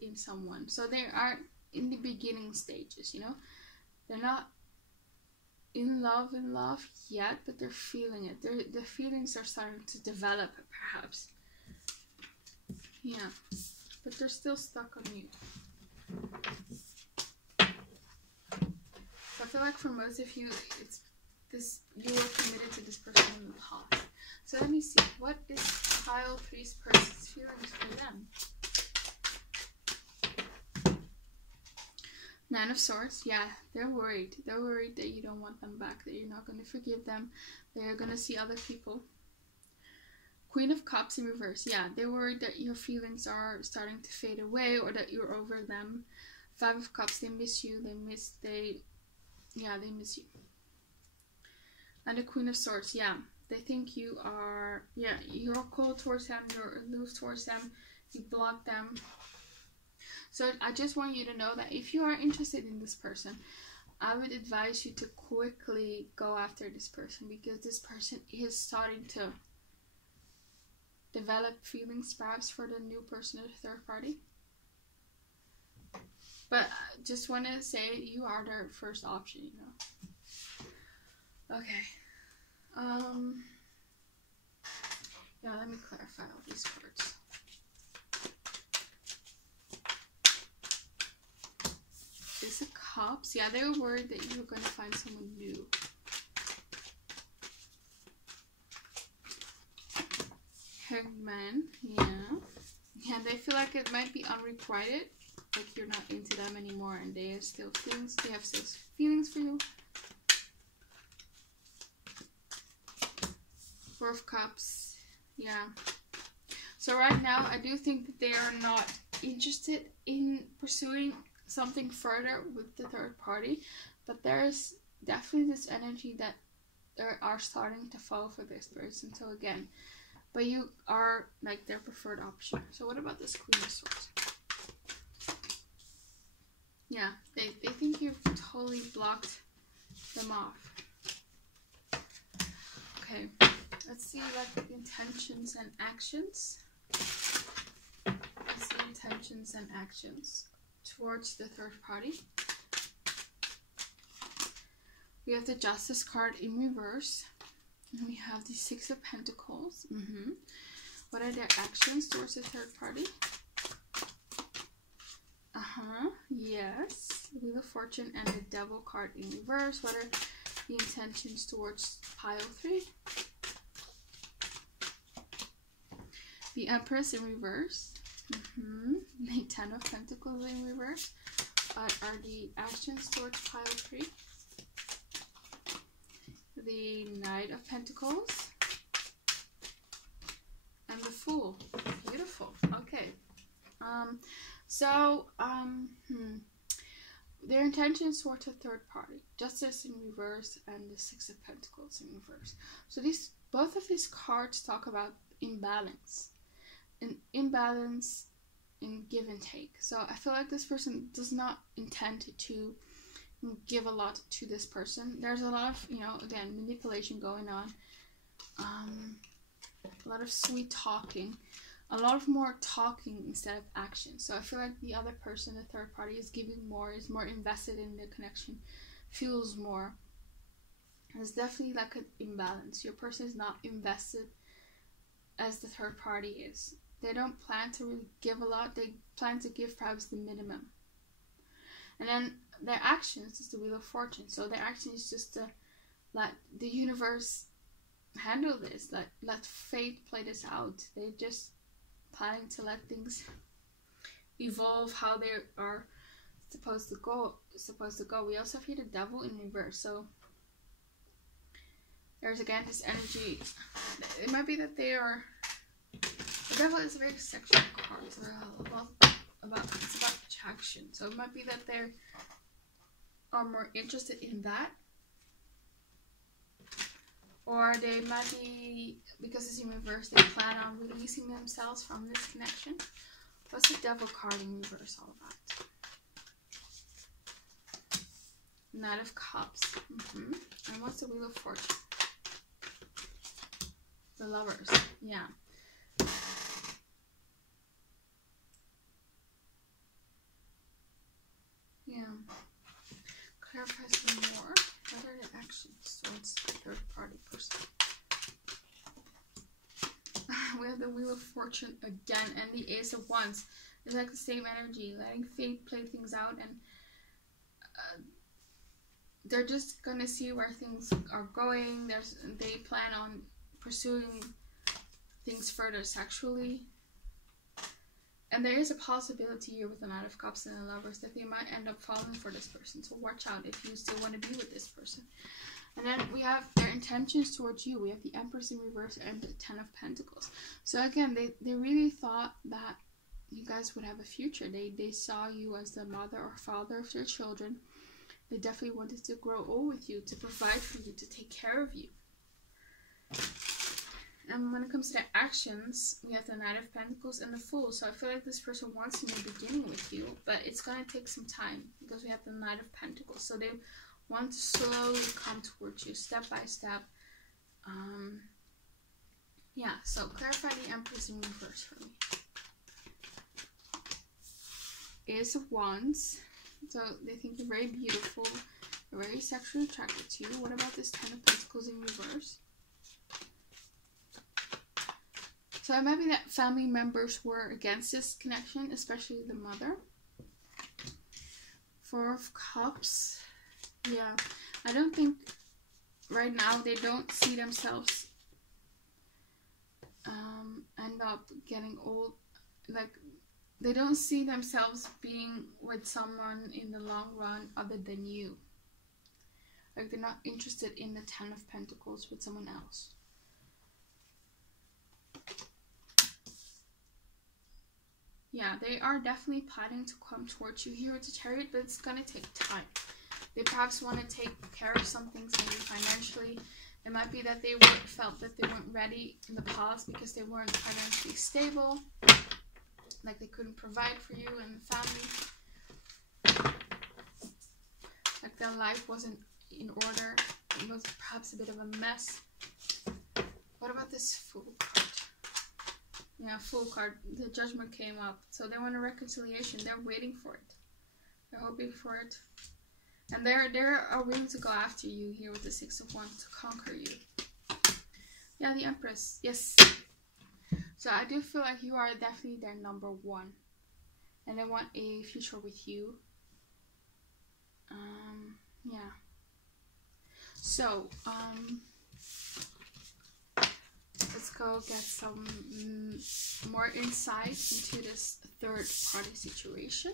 in someone. So they are in the beginning stages, you know. They're not in love yet, but they're feeling it. The feelings are starting to develop, perhaps. Yeah, but they're still stuck on you. So I feel like for most of you, you were committed to this person in the past. So let me see, what is pile 3's person's feelings for them? Nine of Swords, yeah, they're worried. They're worried that you don't want them back, that you're not going to forgive them, they're going to see other people. Queen of Cups in reverse, yeah, they're worried that your feelings are starting to fade away or that you're over them. 5 of Cups, they miss you, they miss you. And the Queen of Swords, yeah, they think you are, you're cold towards them, you're aloof towards them, you block them. So I just want you to know that if you are interested in this person, I would advise you to quickly go after this person, because this person is starting to develop feelings perhaps for the new person or the third party. But I just want to say you are their first option, you know. Okay. Yeah, let me clarify all these cards. Ace of Cups. Yeah, they were worried that you were going to find someone new. Hangman. Yeah. Yeah, they feel like it might be unrequited. Like you're not into them anymore and they have still feelings. They have still feelings for you. 4 of Cups. Yeah. So right now, I do think that they are not interested in pursuing something further with the third party, but there's definitely this energy that they are starting to fall for this person. So again, but you are like their preferred option. So what about this Queen of Swords? Yeah, they think you've totally blocked them off. Okay, let's see like the intentions and actions. Let's see intentions and actions towards the third party. We have the Justice card in reverse. And we have the Six of Pentacles. What are their actions towards the third party? Yes. The Wheel of Fortune and the Devil card in reverse. What are the intentions towards pile 3? The Empress in reverse. The Ten of Pentacles in reverse. What are the actions towards pile 3? The Knight of Pentacles. And the Fool. Beautiful. Okay. Their intentions towards a third party. Justice in reverse and the Six of Pentacles in reverse. So both of these cards talk about imbalance. An imbalance in give and take. So I feel like this person does not intend to give a lot to this person. There's a lot of, again, manipulation going on. A lot of sweet talking. A lot of more talking instead of action. So I feel like the other person, the third party, is giving more, is more invested in the connection, feels more. There's definitely like an imbalance. Your person is not invested as the third party is. They don't plan to really give a lot. They plan to give perhaps the minimum. And then their actions is the Wheel of Fortune. So their action is just to let the universe handle this. Let fate play this out. They just planning to let things evolve how they are supposed to go. We also have here the Devil in reverse. So there's again this energy. It might be that they are. The Devil is a very sexual card. So it's about attraction. So it might be that they are more interested in that. Or they might be, because it's in reverse, they plan on releasing themselves from this connection. What's the Devil card in reverse all about? Knight of Cups. And what's the Wheel of Fortune? The Lovers. Yeah. Yeah. Clarify some more. What are the actions towards the third party person? We have the Wheel of Fortune again and the Ace of Wands. It's like the same energy, letting fate play things out, and they're just gonna see where things are going. They plan on pursuing things further sexually. And there is a possibility here with the Knight of Cups and the Lovers that they might end up falling for this person. So watch out if you still want to be with this person. And then we have their intentions towards you. We have the Empress in reverse and the Ten of Pentacles. So again, they really thought that you guys would have a future. They saw you as the mother or father of their children. They definitely wanted to grow old with you, to provide for you, to take care of you. And when it comes to their actions, we have the Knight of Pentacles and the Fool. So I feel like this person wants a new beginning with you, but it's going to take some time because we have the Knight of Pentacles. So they want to slowly come towards you, step by step. Yeah, so clarify the Empress in reverse for me. Ace of Wands. So they think you're very beautiful, they're very sexually attracted to you. What about this Ten of Pentacles in reverse? So it might be that family members were against this connection, especially the mother. Four of Cups. Yeah, I don't think right now they don't see themselves end up getting old. Like, they don't see themselves being with someone in the long run other than you. Like, they're not interested in the Ten of Pentacles with someone else. Yeah, they are definitely planning to come towards you here with the Chariot, but it's gonna take time. They perhaps want to take care of some things maybe financially. It might be that they felt that they weren't ready in the past because they weren't financially stable, like they couldn't provide for you and the family, like their life wasn't in order. It was perhaps a bit of a mess. What about this Fool card? Yeah, Fool card. The Judgment came up. So they want a reconciliation. They're waiting for it. They're hoping for it. And they are willing to go after you here with the Six of Wands to conquer you. Yeah, the Empress. Yes. So I do feel like you are definitely their number one. And they want a future with you. Yeah. So, let's go get some more insight into this third party situation.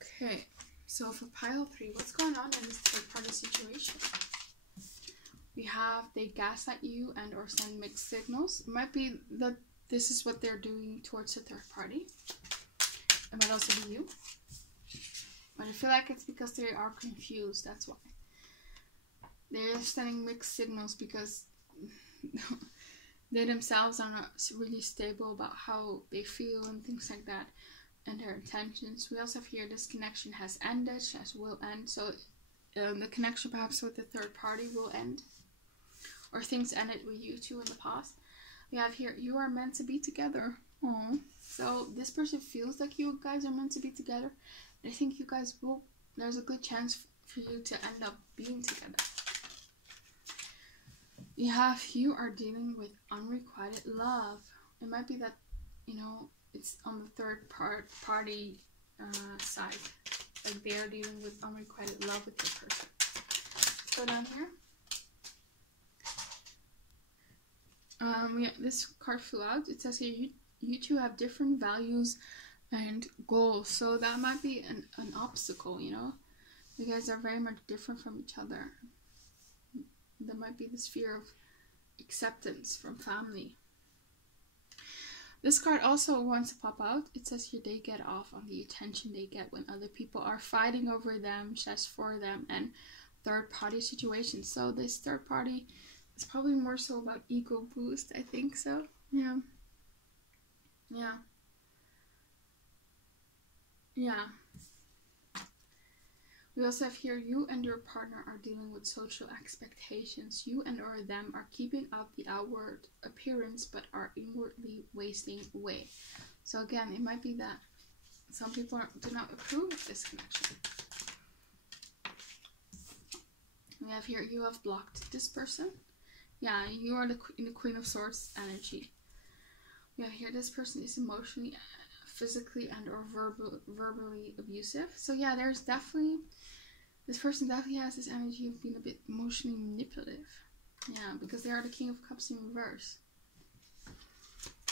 Okay, so for pile 3, what's going on in this third party situation? We have they gaslight you and or send mixed signals. It might be that this is what they're doing towards the third party. It might also be you. But I feel like it's because they are confused, that's why. They're sending mixed signals because they themselves are not really stable about how they feel and things like that, and their intentions. We also have here this connection has ended, will end. So the connection perhaps with the third party will end. Or things ended with you two in the past. We have here, you are meant to be together. Aww. So this person feels like you guys are meant to be together. I think you guys will, there's a good chance for you to end up being together. You have, you are dealing with unrequited love. It might be that, you know, it's on the third party side. Like they are dealing with unrequited love with your person. Let's go down here. Yeah, this card flew out. It says here, you two have different values and goals. So that might be an obstacle, you know. You guys are very much different from each other. There might be this fear of acceptance from family. This card also wants to pop out. It says here they get off on the attention they get when other people are fighting over them, just for them, and third party situations. So this third party is probably more so about ego boost, I think so. Yeah. Yeah. Yeah. We also have here, you and your partner are dealing with social expectations. You and or them are keeping up the outward appearance but are inwardly wasting away. So again, it might be that some people do not approve of this connection. We have here, you have blocked this person. Yeah, you are in the Queen of Swords energy. We have here, this person is emotionally, physically and or verbally abusive. So yeah, there's definitely, this person definitely has this energy of being a bit emotionally manipulative. Yeah, because they are the King of Cups in reverse.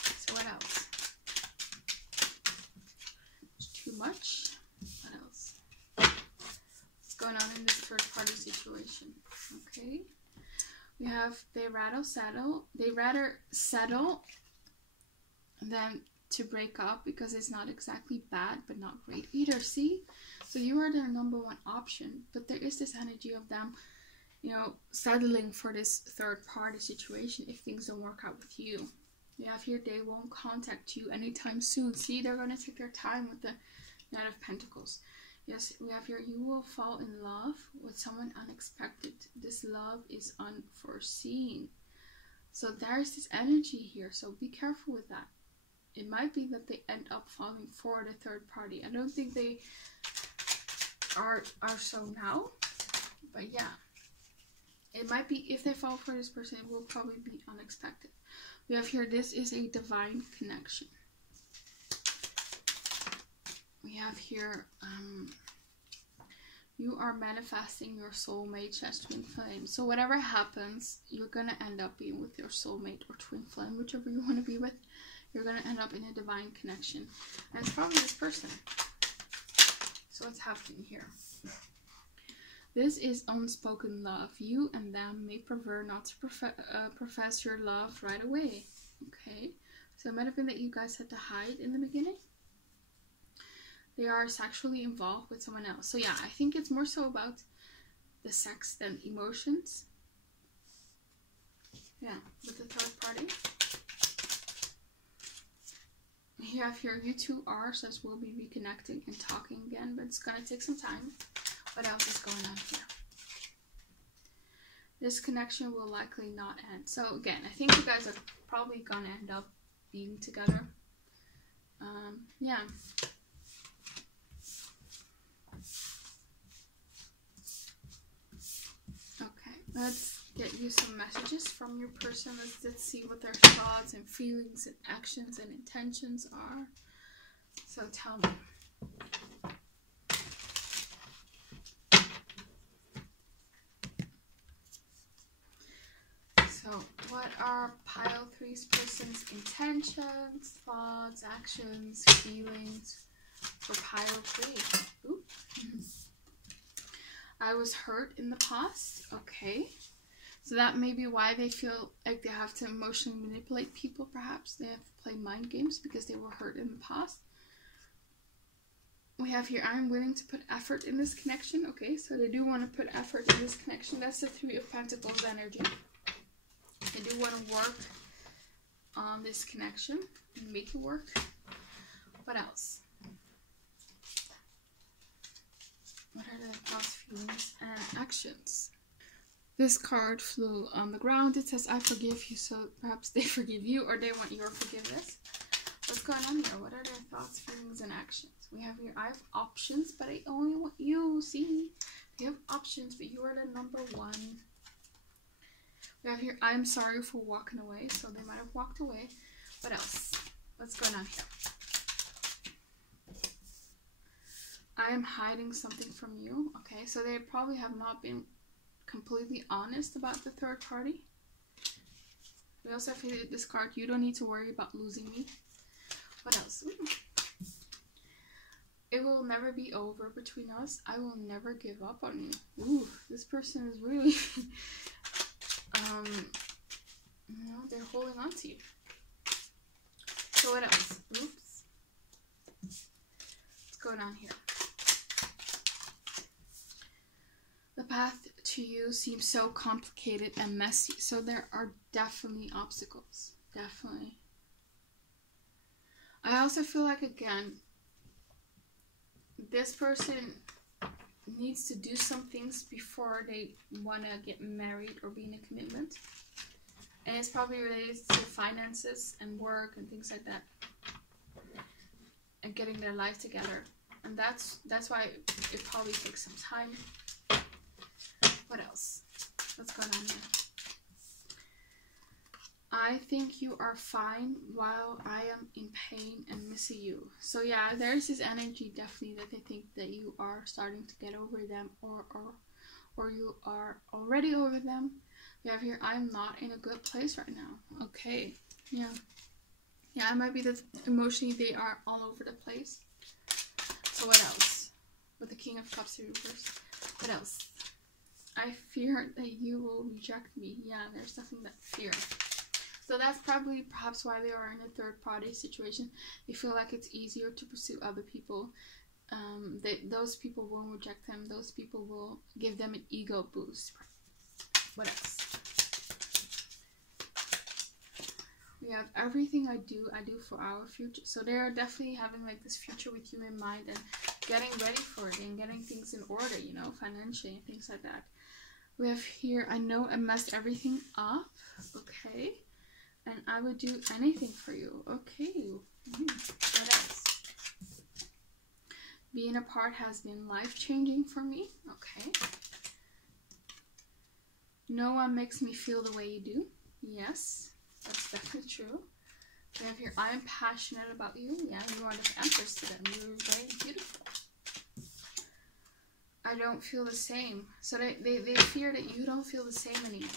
So what else? Too much. What else? What's going on in this third party situation? Okay. We have they rather settle than to break up, because it's not exactly bad but not great either. See, so you are their number one option, but there is this energy of them, you know, settling for this third party situation if things don't work out with you. You have here, they won't contact you anytime soon. See, they're going to take their time with the Knight of Pentacles. Yes, we have here, you will fall in love with someone unexpected. This love is unforeseen. So there's this energy here, so be careful with that. It might be that they end up falling for the third party. I don't think they are so now, but yeah. It might be, if they fall for this person, it will probably be unexpected. We have here, this is a divine connection. We have here, you are manifesting your soulmate / twin flame. So whatever happens, you're going to end up being with your soulmate or twin flame, whichever you want to be with. You're going to end up in a divine connection. And it's probably this person. So what's happening here? This is unspoken love. You and them may prefer not to profess your love right away. Okay. So it might have been that you guys had to hide in the beginning. They are sexually involved with someone else. So yeah, I think it's more so about the sex than emotions. Yeah, with the third party. You have here, you two are, says we'll be reconnecting and talking again, but it's gonna take some time. What else is going on here? This connection will likely not end. So again, I think you guys are probably gonna end up being together. Yeah. Okay, let's get you some messages from your person. Let's see what their thoughts and feelings and actions and intentions are. So tell me. So what are pile 3's person's intentions, thoughts, actions, feelings for pile 3? Ooh. I was hurt in the past. Okay. So that may be why they feel like they have to emotionally manipulate people, perhaps. They have to play mind games because they were hurt in the past. We have here, I'm willing to put effort in this connection. Okay, so they do want to put effort in this connection. That's the 3 of Pentacles energy. They do want to work on this connection and make it work. What else? What are their thoughts, feelings, and actions? This card flew on the ground. It says, I forgive you, so perhaps they forgive you or they want your forgiveness. What's going on here? What are their thoughts, feelings, and actions? We have here, I have options, but I only want you. See? They have options, but you are the number 1. We have here, I'm sorry for walking away. So they might have walked away. What else? What's going on here? I am hiding something from you. Okay, so they probably have not been completely honest about the third party. We also have here this card, you don't need to worry about losing me. What else? Ooh. It will never be over between us. I will never give up on you. Ooh, this person is really you know, they're holding on to you. So what else? Oops. What's going on here? The path to you seems so complicated and messy. So there are definitely obstacles. Definitely. I also feel like, again, this person needs to do some things before they want to get married or be in a commitment. And it's probably related to finances and work and things like that. And getting their life together. And that's why it probably takes some time. What else? What's going on here? I think you are fine while I am in pain and missing you. So yeah, there's this energy definitely that they think that you are starting to get over them or you are already over them. We have here, I'm not in a good place right now. Okay. Yeah. Yeah, it might be that emotionally they are all over the place. So what else? With the King of Cups reversed. What else? I fear that you will reject me. Yeah, there's definitely that fear. So that's probably perhaps why they are in a third party situation. They feel like it's easier to pursue other people. Those people won't reject them. Those people will give them an ego boost. What else? We have everything I do for our future. So they are definitely having like this future with you in mind and getting ready for it and getting things in order, you know, financially and things like that. We have here, I know I messed everything up. Okay. And I would do anything for you. Okay. What else? Being apart has been life-changing for me. Okay. No one makes me feel the way you do. Yes, that's definitely true. We have here, I am passionate about you. Yeah, you are the Empress to them. You're very beautiful. I don't feel the same. So they fear that you don't feel the same anymore.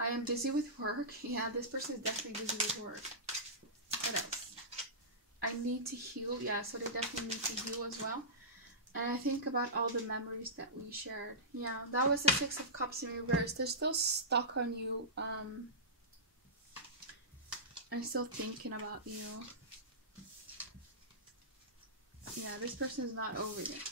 I am busy with work. Yeah, this person is definitely busy with work. What else? I need to heal. Yeah, so they definitely need to heal as well. And I think about all the memories that we shared. Yeah, that was the 6 of Cups in reverse. They're still stuck on you. I'm still thinking about you. Yeah, this person is not over yet.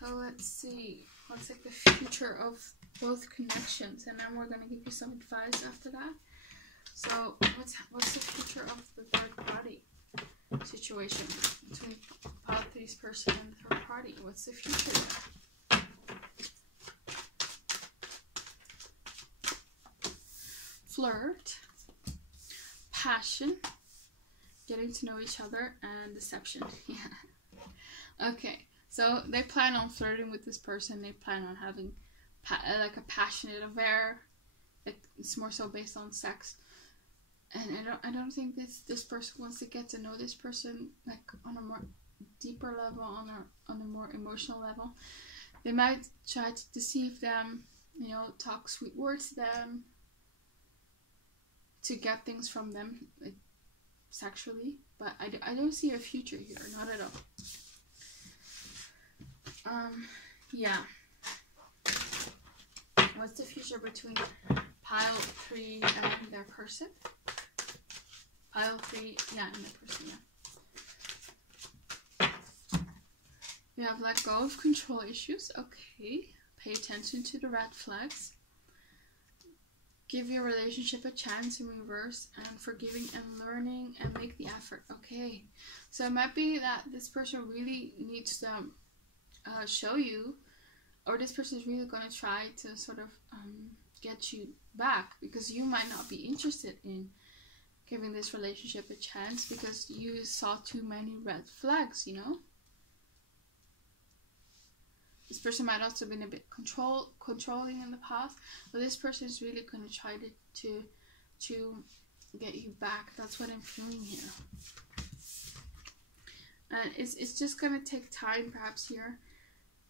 So let's see. What's like the future of both connections, and then we're gonna give you some advice after that. So what's the future of the third party situation between pile three's person and the third party? What's the future there? Flirt, passion, getting to know each other, and deception. Yeah. Okay. So they plan on flirting with this person. They plan on having like a passionate affair. It's more so based on sex. And I don't think this person wants to get to know this person like on a more deeper level, on a more emotional level. They might try to deceive them, you know, talk sweet words to them, to get things from them, like sexually. But I don't see a future here, not at all. Yeah. What's the future between pile 3 and their person? Pile 3, yeah, and their person, yeah. We have let go of control issues. Okay. Pay attention to the red flags. Give your relationship a chance in reverse, and forgiving and learning and make the effort. Okay. So it might be that this person really needs to show you, or this person is really going to try to sort of get you back, because you might not be interested in giving this relationship a chance because you saw too many red flags, you know. This person might also have been a bit controlling in the past, but this person is really going to try to get you back. That's what I'm feeling here. And it's just going to take time perhaps here.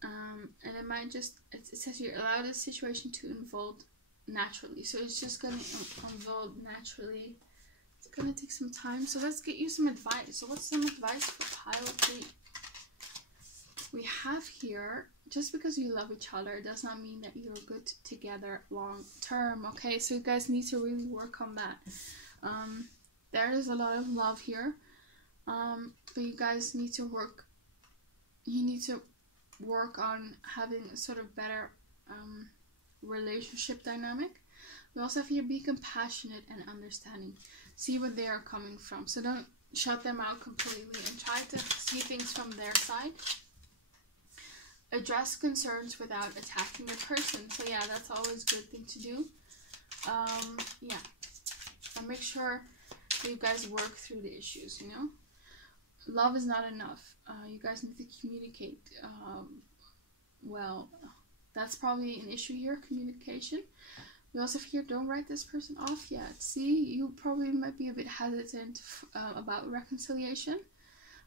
And it might just, it says here, allow this situation to unfold naturally. So it's just going to unfold naturally. It's going to take some time. So let's get you some advice. So what's some advice for pile 3? We have here, just because you love each other does not mean that you're good together long term. Okay, so you guys need to really work on that. There is a lot of love here. But you guys need to work. You need to work on having a sort of better relationship dynamic. We also have here, be compassionate and understanding. See where they are coming from. So don't shut them out completely and try to see things from their side. Address concerns without attacking the person. So yeah, that's always a good thing to do. Yeah. And make sure that you guys work through the issues, you know. Love is not enough. You guys need to communicate well. That's probably an issue here, communication. We also have here, don't write this person off yet. See, you probably might be a bit hesitant about reconciliation.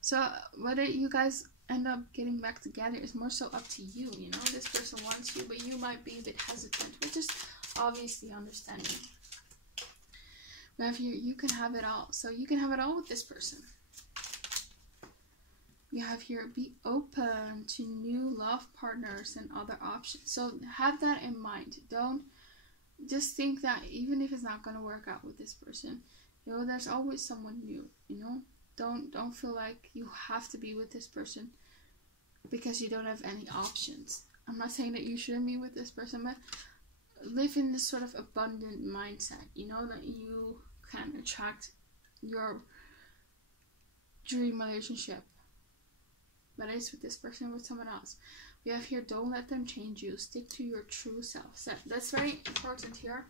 So whether you guys end up getting back together is more so up to you, you know. This person wants you, but you might be a bit hesitant, which is obviously understanding. We have here, you can have it all. So you can have it all with this person. We have here, be open to new love partners and other options. So have that in mind. Don't just think that even if it's not going to work out with this person, you know, there's always someone new, you know. Don't feel like you have to be with this person because you don't have any options. I'm not saying that you shouldn't be with this person, but live in this sort of abundant mindset, you know, that you can attract your dream relationship, whether it's with this person or with someone else. We have here, don't let them change you. Stick to your true self. So that's very important here.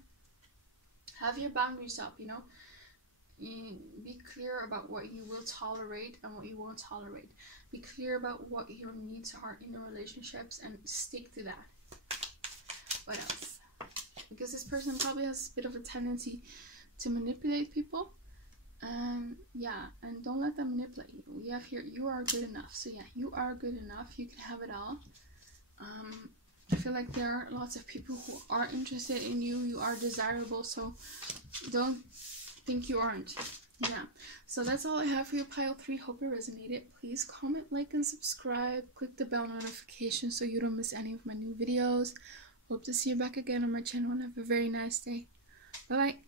Have your boundaries up, you know. Be clear about what you will tolerate and what you won't tolerate. Be clear about what your needs are in the relationships and stick to that. What else? Because this person probably has a bit of a tendency to manipulate people. Yeah, and don't let them manipulate you. We have here, you are good enough. So yeah, you are good enough. You can have it all. I feel like there are lots of people who are interested in you. You are desirable, so don't think you aren't. Yeah, so that's all I have for you, pile 3. Hope it resonated. Please comment, like, and subscribe. Click the bell notification so you don't miss any of my new videos. Hope to see you back again on my channel and have a very nice day. Bye bye.